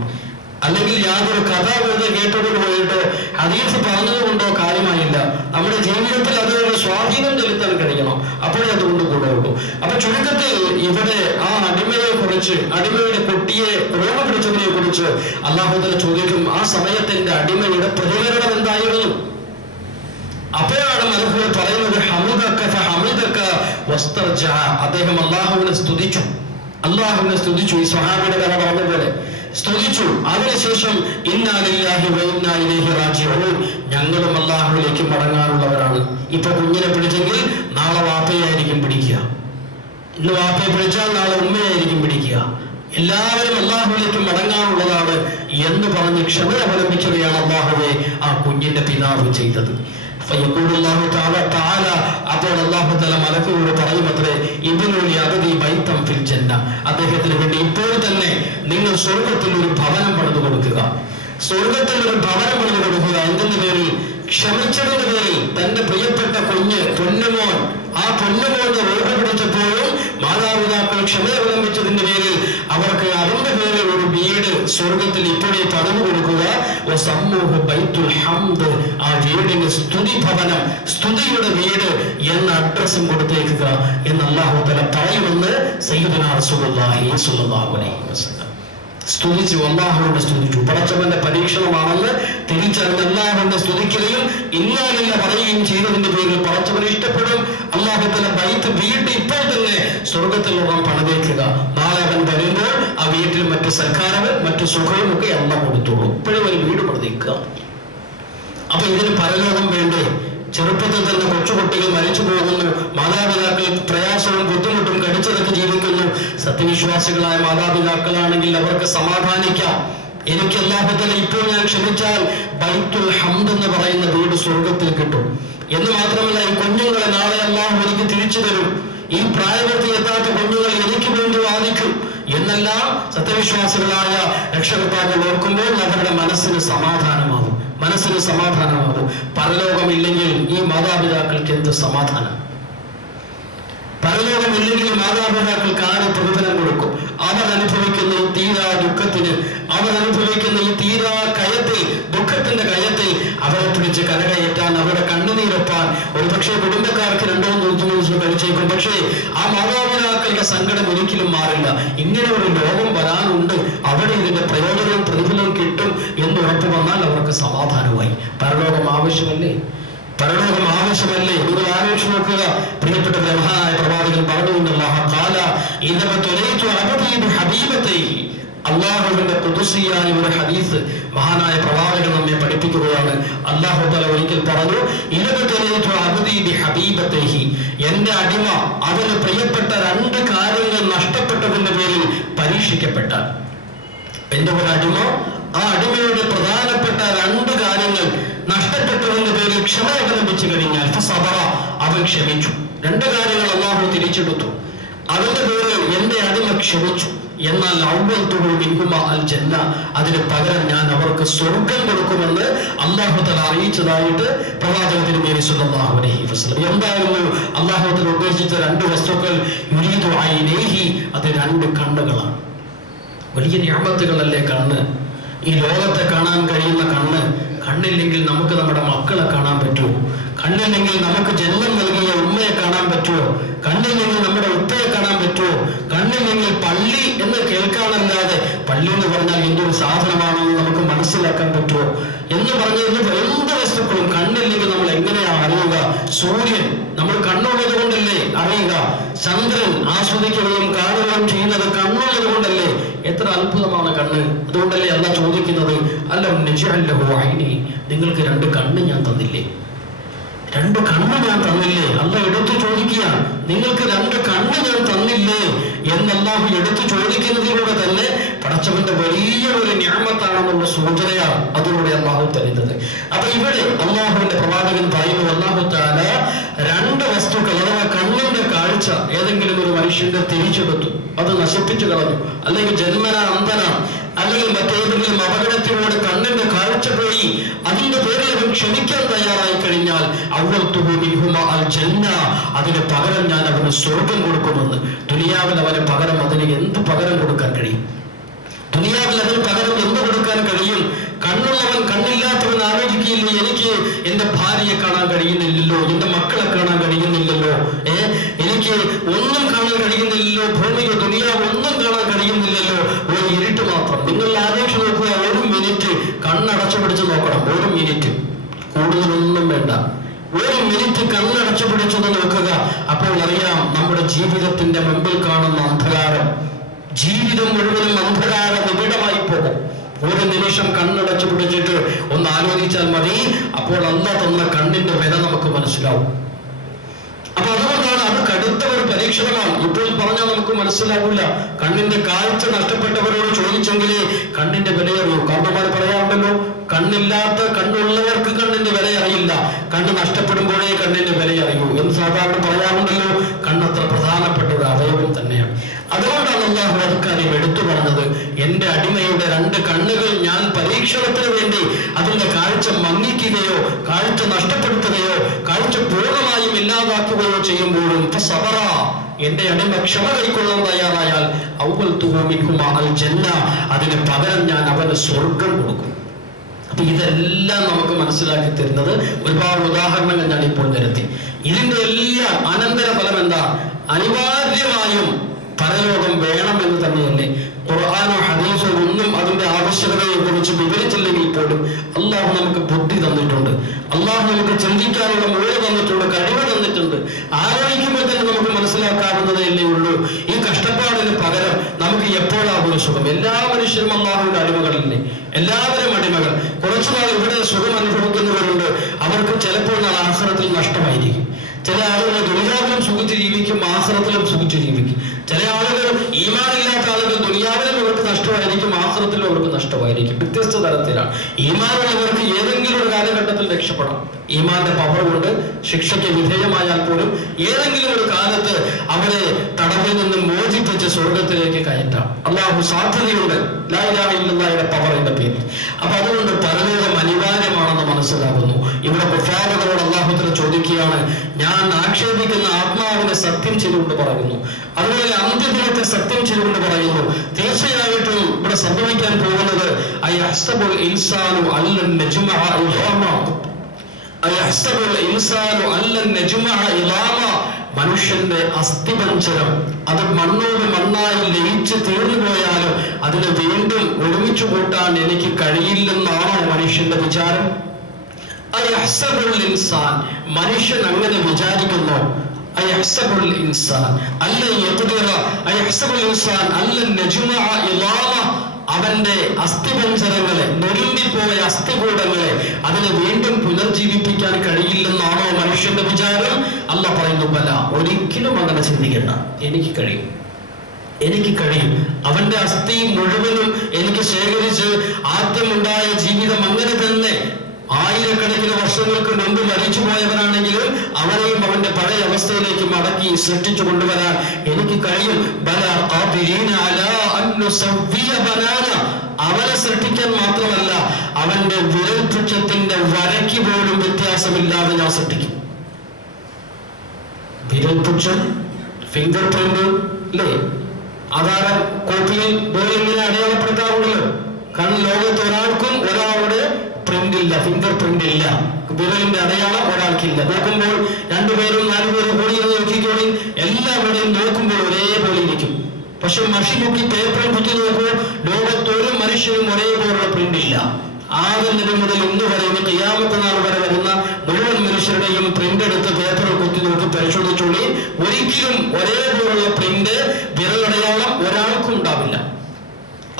അല്ലെങ്കിൽ യാതൊരു കഥ വെറുതെ കേട്ടുകൊണ്ട് പോയിട്ടോ ഹദീസ് പറഞ്ഞതുകൊണ്ടോ കാര്യമായില്ല. നമ്മുടെ ജീവിതത്തിൽ അതൊരു സ്വാധീനം ചെലുത്താൻ കഴിയണം. അപ്പോഴേ അതുകൊണ്ട് ഗുണമുള്ളൂ. അപ്പൊ ചുരുക്കത്തിൽ ഇവിടെ ആ അടിമയെ കുറിച്ച്, അടിമയുടെ കുട്ടിയെ റോമ പിടിച്ചതിനെ കുറിച്ച് അല്ലാഹു തആല ചോദിക്കും, ആ സമയത്തിന്റെ അടിമയുടെ പ്രതികരണം എന്തായിരുന്നു? അപ്പോഴാണ് മലക്കുകൾ പറയുന്നത്, അദ്ദേഹം അള്ളാഹുവിനെ സ്തുതിച്ചു. അള്ളാഹുവിനെ സ്തുതിച്ചു. ഈ സ്വഹാബിയുടെ കഥ പറഞ്ഞ സ്തുതിച്ചു. അതിനുശേഷം ഇന്നാ ലില്ലാഹി വ ഇന്നാ ഇലൈഹി റാജിഊൻ, ഞങ്ങളും അള്ളാഹുവിലേക്ക് മടങ്ങാറുള്ളവരാണ്. ഇപ്പൊ കുഞ്ഞിനെ പിടിച്ചെങ്കിൽ നാളെ വാപ്പയായിരിക്കും പിടിക്കുക, ഇന്ന് വാപ്പയെ പിടിച്ചാൽ നാളെ ഉമ്മയായിരിക്കും പിടിക്കുക. എല്ലാവരും അള്ളാഹുവിലേക്ക് മടങ്ങാറുള്ളതാണ് എന്ന് പറഞ്ഞ് ക്ഷമ അവലംബിക്കുകയാണ് അള്ളാഹുവെ ആ കുഞ്ഞിന്റെ പിതാവ് ചെയ്തത്. അപ്പോൾ അല്ലാഹു തആല മലക്കുകളോട് പറയുമത്രേ, അദ്ദേഹത്തിന് വേണ്ടി ഇപ്പോൾ തന്നെ നിങ്ങൾ സ്വർഗത്തിൽ ഒരു ഭവനം പണിതു കൊടുക്കുക. സ്വർഗത്തിൽ ഒരു ഭവനം പണിതു കൊടുക്കുക. എന്തിന്റെ പേരിൽ? ക്ഷമിച്ചതിന്റെ പേരിൽ. തന്റെ പ്രിയപ്പെട്ട കുഞ്ഞ് പൊന്നുമോൻ, ആ പൊന്നുമോന്റെ റൂഹ് പിടിച്ചപ്പോഴും മാതാപിതാക്കൾ ക്ഷമ അവലംബിച്ചതിന്റെ പേരിൽ അവർക്ക് അതിന്റെ പേരിൽ ഒരു വീട് സ്വർഗത്തിൽ ഇപ്പോഴേ പണിതു കൊടുക്കുക. ബൈത്തുൽ ഹംദ്, ആ വീടിന് സ്തുതി ഭവനം, സ്തുതിയുടെ വീട് എന്ന അഡ്രസ്സും കൊടുത്തേക്കുക എന്ന് അല്ലാഹു തആല പറയുമെന്ന് സയ്യിദുനാ റസൂലുള്ളാഹി സ്വല്ലല്ലാഹു അലൈഹി വസല്ലം സ്തുതിച്ചു. അല്ലാഹുവിനെ സ്തുതിച്ചു. പടച്ചവന്റെ പരീക്ഷണമാണെന്ന് തിരിച്ചറിഞ്ഞ് അല്ലാഹുവിനെ സ്തുതിക്കുകയും ഇന്നാലില്ല പറയുകയും ചെയ്തതിന്റെ പേരിൽ പടച്ചവനെ ഇഷ്ടപ്പെടും. അല്ലാഹു തആല ബൈത്ത് വീട് ഇപ്പോൾ തന്നെ സ്വർഗത്തിൽ ഉള്ള പണിതേക്കുക. നാളെ അവൻ വരുമ്പോൾ ആ വീട്ടിൽ മറ്റു സൽക്കാരവും മറ്റു സുഖവും ഒക്കെ അല്ല കൊടുത്തോളൂ. ഇപ്പോഴും ഒരു വീട് പണിതേക്കുക. അപ്പൊ ഇതിന് പരലോകം വേണ്ടേ? ചെറുപ്പത്തിൽ തന്നെ കൊച്ചുകുട്ടികൾ മരിച്ചു പോകുന്നു, മാതാപിതാക്കൾ പ്രയാസവും ബുദ്ധിമുട്ടും കടിച്ചെടുത്ത് ജീവിക്കുന്നു. സത്യവിശ്വാസികളായ മാതാപിതാക്കളാണെങ്കിൽ അവർക്ക് സമാധാനിക്കാം. എനിക്ക് അല്ലാഹു തആല ഇപ്പോൾ ഞാൻ ക്ഷമിച്ചാൽ ബൈത്തുൽ ഹംദ് എന്ന് പറയുന്ന വീട് സ്വർഗത്തിൽ കിട്ടും എന്ന് മാത്രമല്ല, ഈ കുഞ്ഞുങ്ങളെ നാളെ അല്ലാഹു എനിക്ക് തിരിച്ചു തരും. ഈ പ്രായപൂർത്തി എത്താത്ത കുഞ്ഞുങ്ങൾ എനിക്ക് വേണ്ടി വാദിക്കും എന്നെല്ലാം സത്യവിശ്വാസികളായ രക്ഷകർത്താക്കൾ ഓർക്കുമ്പോൾ അവരുടെ മനസ്സിന് സമാധാനമാകും. പരലോകമില്ലെങ്കിൽ ഈ മാതാപിതാക്കൾക്ക് എന്ത് സമാധാനം? പരലോകമില്ലെങ്കിൽ മാതാപിതാക്കൾക്ക് ആര് പ്രതിഫലം കൊടുക്കും? അവർ അനുഭവിക്കുന്ന ഈ തീരാ ദുഃഖത്തിന്, അവർ അനുഭവിക്കുന്ന ഈ തീരാ കയത്തിൽ, ദുഃഖത്തിന്റെ കയത്തിൽ അവരെ പിടിച്ച് കരകയറ്റാൻ, അവരുടെ കണ്ണുനീരൊപ്പാൻ ഒരു പക്ഷേ കുടുംബക്കാർക്ക് 2-3 ദിവസം കഴിച്ചേക്കും. പക്ഷേ ആ മാതാപിതാക്കളുടെ സങ്കടം ഒരിക്കലും മാറില്ല. ഇങ്ങനെ ഒരു ലോകം വരാനുണ്ട്, അവിടെ ഇതിന്റെ പ്രയോജനവും പ്രതിഫലവും കിട്ടും എന്ന് ഉറപ്പ് വന്നാൽ അവർക്ക് സമാധാനമായി. പരലോകം ആവശ്യമല്ലേ? നിങ്ങൾ ആലോചിച്ച് നോക്കുക. പ്രിയപ്പെട്ട മഹാനായ പ്രവാചകൻ പറഞ്ഞുകൊണ്ടല്ലാഹ അള്ളാഹുവിന്റെ ഖുദ്സിയായ ഒരു ഹദീസ് മഹാനായ പ്രവാചകൻ നമ്മെ പഠിപ്പിക്കുകയാണ്. അല്ലാഹു തആല ഒരിക്കൽ പറഞ്ഞു, എന്റെ അടിമ അവന് പ്രിയപ്പെട്ട 2 കാര്യങ്ങൾ നഷ്ടപ്പെട്ടതിന്റെ പേരിൽ പരീക്ഷിക്കപ്പെട്ടാൽ, എന്റെ ഒരു അടിമ, ആ അടിമയുടെ പ്രധാനപ്പെട്ട 2 കാര്യങ്ങൾ നഷ്ടപ്പെട്ടതിന്റെ പേരിൽ ക്ഷമ അവലംബിച്ചു കഴിഞ്ഞാൽ അവൻ ക്ഷമിച്ചു. 2 കാര്യങ്ങൾ അല്ലാഹു തിരിച്ചെടുത്തു. അതിന്റെ പേരിൽ എന്റെ അടിമ ക്ഷമിച്ചു. എന്നാൽ അതിന് പകരം ഞാൻ അവർക്ക് സ്വർഗം കൊടുക്കുമെന്ന് അല്ലാഹു തആല അറിയിച്ചതായിട്ട് പ്രവാചകൻ തിരുമേനി സ്വല്ലല്ലാഹു അലൈഹി വസല്ലം. എന്തായിരുന്നു അല്ലാഹു തആല ഉദ്ദേശിച്ച 2 വസ്തുക്കൾ? യുരീദു ഐനൈഹി, അത് 2 കണ്ണുകളാണ്. വലിയ നിഅമത്തുകളല്ലേ കണ്ണ്. ഈ ലോകത്തെ കാണാൻ കഴിയുന്ന കണ്ണ്. കണ്ണില്ലെങ്കിൽ നമുക്ക് നമ്മുടെ മക്കളെ കാണാൻ പറ്റുമോ? കണ്ണില്ലെങ്കിൽ നമുക്ക് ജന്മം നൽകിയ ഉമ്മയെ കാണാൻ പറ്റുമോ? കണ്ണില്ലെങ്കിൽ നമ്മുടെ ഉപ്പയെ കാണാൻ പറ്റുമോ? കണ്ണില്ലെങ്കിൽ പള്ളി എന്ന് കേൾക്കാനല്ലാതെ, പള്ളി എന്ന് പറഞ്ഞാൽ എന്തൊരു സാധനമാണെന്ന് നമുക്ക് മനസ്സിലാക്കാൻ പറ്റുമോ എന്ന് പറഞ്ഞിരുന്ന എന്ത് വസ്തുക്കളും കണ്ണില്ലെങ്കിൽ നമ്മൾ എങ്ങനെയാണ് അറിയുക? സൂര്യൻ നമ്മൾ കണ്ണുള്ളത് കൊണ്ടല്ലേ അറിയുക. ചന്ദ്രൻ ആസ്വദിക്കുകയും കാണുകയും ചെയ്യുന്നത് കണ്ണുള്ളത് കൊണ്ടല്ലേ. എത്ര അത്ഭുതമാണ് കണ്ണ്. അതുകൊണ്ടല്ലേ അല്ലാഹു ചോദിക്കുന്നത്, അല്ലം നജ്അൽ ലഹു ഐനി, നിങ്ങൾക്ക് 2 കണ്ണ് ഞാൻ തന്നില്ലേ? 2 കണ്ണ് ഞാൻ തന്നില്ലേ? അല്ലാഹു എടുത്തു ചോദിക്കുക, നിങ്ങൾക്ക് 2 കണ്ണ് ഞാൻ തന്നില്ലേ എന്ന് അല്ലാഹു എടുത്തു ചോദിക്കുന്നതിലൂടെ തന്നെ പടച്ചവന്റെ വലിയ ഒരു നിഅമത്താണെന്നുള്ള സൂചനയാണ് അതിലൂടെ അല്ലാഹു തരുന്നത്. അപ്പൊ ഇവിടെ അല്ലാഹുവിന്റെ പ്രവാചകൻ പറയുന്നു, അല്ലാഹു തആല രണ്ട് വസ്തുക്കൾ അഥവാ കണ്ണിന്റെ കാഴ്ച ഏതെങ്കിലും ഒരു മനുഷ്യന്റെ തിരിച്ചെടുത്തു, അത് നശിപ്പിച്ചു കളഞ്ഞു, അല്ലെങ്കിൽ ജന്മന അന്ധനാണ്, അല്ലെങ്കിൽ മറ്റേതെങ്കിലും അപകടത്തിലൂടെ കണ്ണിന്റെ കാഴ്ച പോയി, അതിന്റെ പേരിൽ അവൻ ക്ഷമിക്കാൻ തയ്യാറായി കഴിഞ്ഞാൽ അതിന് പകരം ഞാൻ അവന് സ്വർഗം കൊടുക്കുമെന്ന്. ദുനിയാവിൽ അവന് പകരം അതിന് എന്ത് പകരം കൊടുക്കാൻ കഴിയും? ദുനിയാവിൽ അതിന് പകരം എന്ത് കൊടുക്കാൻ കഴിയും? കണ്ണുള്ളവൻ കണ്ണില്ലാത്തവൻ ആലോചിക്കുകയില്ലേ, എനിക്ക് എന്റെ ഭാര്യയെ കാണാൻ കഴിയുന്നില്ലല്ലോ, എന്റെ മക്കളെ കാണാൻ കഴിയുന്നില്ലല്ലോ, എനിക്ക് ഒന്നും കാണാൻ കഴിയുന്നില്ലല്ലോ, ഭൂമിക ദുനിയാവ് ഒന്നും കാണാൻ കഴിയുന്നില്ലല്ലോ, ഒരു ഇരുട്ട് മാത്രം. നിങ്ങൾ ആലോചിച്ച് നോക്കുക, ഒരു മിനിറ്റ് കണ്ണടച്ചു പിടിച്ച് നോക്കണം, ഒരു മിനിറ്റ്, കൂടുതലൊന്നും വേണ്ട, ഒരു മിനിറ്റ് കണ്ണടച്ചു പിടിച്ചൊന്ന് നോക്കുക. അപ്പോൾ അറിയാം നമ്മുടെ ജീവിതത്തിന്റെ മുമ്പിൽ കാണുന്ന അന്ധകാരം, ജീവിതം മുഴുവനും അന്ധകാര നിബിഡമായി പോകും. ഒരു നിമിഷം കണ്ണടച്ചു പിടിച്ചിട്ട് ഒന്ന് ആലോചിച്ചാൽ മതി, അപ്പോൾ അല്ലാഹ് തന്ന കണ്ണിന്റെ വില നമുക്ക് മനസ്സിലാവും. അപ്പൊ അതുകൊണ്ടാണ് അത് കടുത്ത ഒരു പരീക്ഷണമാണ്. ഇപ്പോൾ പറഞ്ഞാൽ നമുക്ക് മനസ്സിലാവില്ല. കണ്ണിന്റെ കാഴ്ച നഷ്ടപ്പെട്ടവരോട് ചോദിച്ചെങ്കിലേ കണ്ണിന്റെ വില അറിയൂ. കാരണന്മാർ പറയാറുണ്ടല്ലോ, കണ്ണില്ലാത്ത കണ്ണുള്ളവർക്ക് കണ്ണിന്റെ വില അറിയില്ല, കണ്ണ് നഷ്ടപ്പെടുമ്പോഴേ കണ്ണിന്റെ വില അറിയൂ എന്ന് സാധാരണ പറയാറുണ്ടല്ലോ. കണ്ണത്ര പ്രധാനപ്പെട്ട ഒരു അവയവം തന്നെയാണ്. അതുകൊണ്ടാണ് അല്ലാഹു അക്കാര്യം എടുത്തു പറഞ്ഞത്, എന്റെ അടിമയുടെ രണ്ട് കണ്ണുകൾ ഞാൻ പരീക്ഷണത്തിന് വേണ്ടി അതിന്റെ കാഴ്ച മങ്ങിക്കുകയോ കാഴ്ച നഷ്ടപ്പെടുത്തുകയോ കാഴ്ച പൂർണ്ണമായും ഇല്ലാതാക്കുകയോ ചെയ്യുമ്പോഴും സബറ, എന്റെ അടിമ ക്ഷമ കൈക്കൊള്ളാൻ തയ്യാറായാൽ അതിന് പകരം ഞാൻ അവന് സ്വർഗം കൊടുക്കും. അപ്പൊ ഇതെല്ലാം നമുക്ക് മനസ്സിലാക്കി തരുന്നത് ഒരുപാട് ഉദാഹരണങ്ങൾ ഞാൻ ഇപ്പോൾ നിരത്തി. ഇതിന്റെ എല്ലാം അനന്തര ഫലം എന്താ? അനിവാര്യമായും പരലോകം വേണമെന്ന് തന്നെയല്ലേ. ഖുർആനോ ഹദീസോ ഒന്നും അതിന്റെ ആവശ്യകതയെ കുറിച്ച് വിവരിച്ചില്ലെങ്കിൽ പോലും അള്ളാഹു നമുക്ക് ബുദ്ധി തന്നിട്ടുണ്ട്, അള്ളാഹു നമുക്ക് ചിന്തിക്കാനുള്ള മൂല്യം തന്നിട്ടുണ്ട്, കഴിവ് തന്നിട്ടുണ്ട്. ആലോചിക്കുമ്പോൾ തന്നെ നമുക്ക് മനസ്സിലാക്കാവുന്നതേ ഉള്ളൂ. ഈ കഷ്ടപ്പാടിന് പകരം നമുക്ക് എപ്പോഴാകും സുഖം? എല്ലാ മനുഷ്യരും അള്ളാഹുവിന്റെ അടിമകളില്ലേ? എല്ലാവരും അടിമകൾ. കുറച്ചുനാൾ ഇവിടെ സുഖം അനുഭവിക്കുന്നവരുണ്ട്, അവർക്ക് ചിലപ്പോൾ നാളെ ആഖിറത്തിൽ നഷ്ടമായിരിക്കും. ചില ആളുകൾ ദുനിയാവിലും സുഖിച്ച് ജീവിക്കും, ആഖിറത്തിലും സുഖിച്ച് ജീവിക്കും. ചില ആളുകൾ ഈമാനില്ലാത്ത ആളുകൾ ദുനിയാവിലും അവർക്ക് നഷ്ടമായിരിക്കും, ആഖിറത്തിലും അവർക്ക് നഷ്ടമായിരിക്കും. വ്യത്യസ്ത തരത്തിലാണ്. ഈമാനുള്ളവർക്ക് ഏതെങ്കിലും ഒരു കാലഘട്ടത്തിൽ രക്ഷപ്പെടാം. ഈമാന്റെ പവർ കൊണ്ട് ശിക്ഷയ്ക്ക് വിധേയമായാൽ പോലും ഏതെങ്കിലും ഒരു കാലത്ത് അവരെ തടവിൽ നിന്ന് മോചിപ്പിച്ച് സ്വർഗത്തിലേക്ക് കയറ്റാം. അല്ലാഹു സാധ്യതയുണ്ട് ലാ ഇലാഹ ഇല്ലല്ലാഹയുടെ പവറിന്റെ പേരിൽ. അപ്പൊ അതുകൊണ്ട് പരലോകം അനിവാര്യമാണെന്ന് മനസ്സിലാകുന്നു. ഇവിടെ കുഫാറുകളോട് അല്ലാഹു തആല ചോദിക്കുകയാണ്, ഞാൻ ആക്ഷേപിക്കുന്ന ആത്മാവിനെ സത്യം ചെയ്തുകൊണ്ട് പറയുന്നു, അതുപോലെ അന്ത്യദിനത്തെ സത്യം ചെയ്തുകൊണ്ട് പറയുന്നു, തീർച്ചയായിട്ടും ഇവിടെ സംഭവിക്കാൻ പോകുന്നത് അയഹ്സബുൽ ഇൻസാനു അല്ലൻ നജ്മഅ ഇളാമ, അയഹ്സബുൽ ഇൻസാനു അല്ലൻ നജ്മഅ ഇളാമ, മനുഷ്യന്റെ അസ്ഥിപഞ്ചരം അത് മണ്ണോട് മണ്ണായി ലയിച്ച് തീർന്നു പോയാലും അതിനെ വീണ്ടും ഒരുമിച്ച് കൂട്ടാൻ എനിക്ക് കഴിയില്ലെന്നാണോ മനുഷ്യന്റെ വിചാരം? അയഹ്സബുൽ ഇൻസാൻ, മനുഷ്യൻ അങ്ങനെ വിചാരിക്കുന്നു. അയഹ്സബുൽ ഇൻസാൻ അല്ലൻ യഖ്ദിറ, അയഹ്സബുൽ ഇൻസാൻ അല്ലൻ നജ്മഅ ഇളാമ, അവന്റെ അസ്ഥിപഞ്ചരങ്ങളെ, നൊരുമ്പിപ്പോയ അസ്ഥികൂടങ്ങളെ അതിനെ വീണ്ടും പുനർജീവിപ്പിക്കാൻ കഴിയില്ലെന്നാണോ മനുഷ്യന്റെ വിചാരം? അല്ലാഹ് പറയുന്നു, ബല, ഒരിക്കലും അങ്ങനെ ചിന്തിക്കണ്ട, എനിക്ക് കഴിയും, എനിക്ക് കഴിയും. അവന്റെ അസ്ഥി മുഴുവനും എനിക്ക് ശേഖരിച്ച് ആദ്യമുണ്ടായ ജീവിതം അങ്ങനെ തന്നെ ആയിരക്കണക്കിന് വർഷങ്ങൾക്ക് മുമ്പ് മരിച്ചു പോയവനാണെങ്കിലും അവനെയും അവന്റെ പഴയ അവസ്ഥയിലേക്ക് മടക്കി സൃഷ്ടിച്ചു കൊണ്ടുവരാൻ എനിക്ക് കഴിയും. അവനെ സൃഷ്ടിക്കാൻ മാത്രമല്ല, അവന്റെ വിരൽ പുച്ഛത്തിന്റെ വരയ്ക്ക് പോലും വ്യത്യാസമില്ലാതെ ഞാൻ സൃഷ്ടിക്കും. വിരൽ പുച്ഛം, ഫിംഗർ പ്രിന്റ് അല്ലേ, ആധാര കോപ്പിയിൽ ഇങ്ങനെ അടയാളപ്പെടുത്താറുണ്ടല്ലോ. കാരണം ലോകത്ത് ഒരാൾക്കും ഒരാളുടെ പ്രിന്റ് ഇല്ല, ഫിംഗർ പ്രിന്റ് ഇല്ല, വിരലിന്റെ അടയാളം ഒരാൾക്കില്ല. നോക്കുമ്പോൾ രണ്ടുപേരും നാലുപേരും കൂടി നോക്കിക്കോളി, എല്ലാവരുടെയും നോക്കുമ്പോൾ ഒരേപോലെ ഇരിക്കും. പക്ഷെ മഷി മുക്കി പേപ്പറിൽ കുത്തി നോക്കൂ, ലോകത്തൊരു മനുഷ്യനും ഒരേപോലുള്ള പ്രിന്റ് ഇല്ല. ആദ്യം മുതൽ ഇന്ന് വരെ ഖിയാമത്ത് നാൾ വരെ വരുന്ന മുഴുവൻ മനുഷ്യരുടെയും പ്രിന്റ് എടുത്ത് പേപ്പറിൽ കുത്തി നോക്കി പരിശോധിച്ചോളി, ഒരിക്കലും ഒരേപോലുള്ള പ്രിന്റ് വിരലടയാളം ഒരാൾക്കും ഉണ്ടാവില്ല.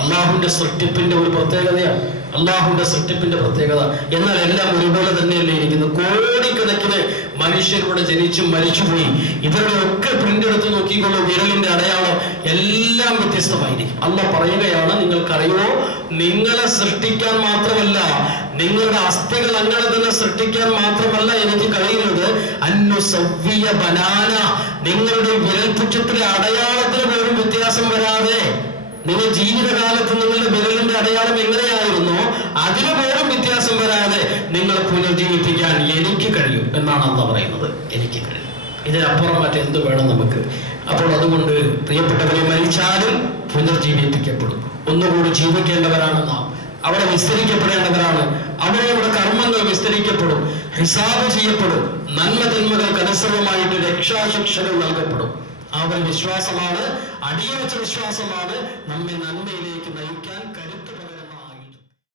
അള്ളാഹുവിന്റെ സൃഷ്ടിപ്പിന്റെ ഒരു പ്രത്യേകതയാണ്, അള്ളാഹുവിന്റെ സൃഷ്ടിപ്പിന്റെ പ്രത്യേകത. എന്നാൽ എല്ലാം ഒരുപോലെ തന്നെയല്ലേ ഇരിക്കുന്നത്. കോടിക്കണക്കിന് മനുഷ്യരുടെ ജനിച്ചും മരിച്ചുപോയി, ഇവരുടെ ഒക്കെ പ്രിന്റ് എടുത്ത് നോക്കിക്കൊള്ളു, വിരലിന്റെ അടയാളം എല്ലാം വ്യത്യസ്തമായിരിക്കും. അള്ളാഹ് പറയുകയാണ്, നിങ്ങൾക്കറിയോ, നിങ്ങളെ സൃഷ്ടിക്കാൻ മാത്രമല്ല നിങ്ങളുടെ അസ്ഥികൾ അങ്ങനെ തന്നെ സൃഷ്ടിക്കാൻ മാത്രമല്ല എനിക്ക് കഴിയുന്നത്, അന്നുസവ്വിയ ബനാന, നിങ്ങളുടെ വിരൽപുച്ഛത്തിലെ അടയാളത്തിന് പോലും വ്യത്യാസം വരാതെ, നിങ്ങൾ ജീവിതകാലത്ത് നിങ്ങളുടെ വിരലിന്റെ അടയാളം എങ്ങനെയായിരുന്നോ അതിന് പോലും വ്യത്യാസം വരാതെ നിങ്ങൾ പുനർജീവിപ്പിക്കാൻ എനിക്ക് കഴിയും എന്നാണ് അള്ളാഹ് പറയുന്നത്. എനിക്ക് കഴിയും, ഇതിനപ്പുറം മറ്റെന്ത് വേണം നമുക്ക്? അപ്പോൾ അതുകൊണ്ട് പ്രിയപ്പെട്ടവരെ, മരിച്ചാലും പുനർജീവിപ്പിക്കപ്പെടും. ഒന്നുകൂടി ജീവിക്കേണ്ടവരാണ് നാം. അവിടെ വിസ്തരിക്കപ്പെടേണ്ടവരാണ്. അവിടെ കർമ്മങ്ങൾ വിസ്തരിക്കപ്പെടും, ഹിസാബ് ചെയ്യപ്പെടും, നന്മ തിന്മകൾക്ക് അനുസൃതമായിട്ട് രക്ഷാശിക്ഷകൾ നൽകപ്പെടും. ആ ഒരു വിശ്വാസമാണ്, അടിയുറച്ച വിശ്വാസമാണ് നമ്മെ നന്മയിലേക്ക് നയിക്കാൻ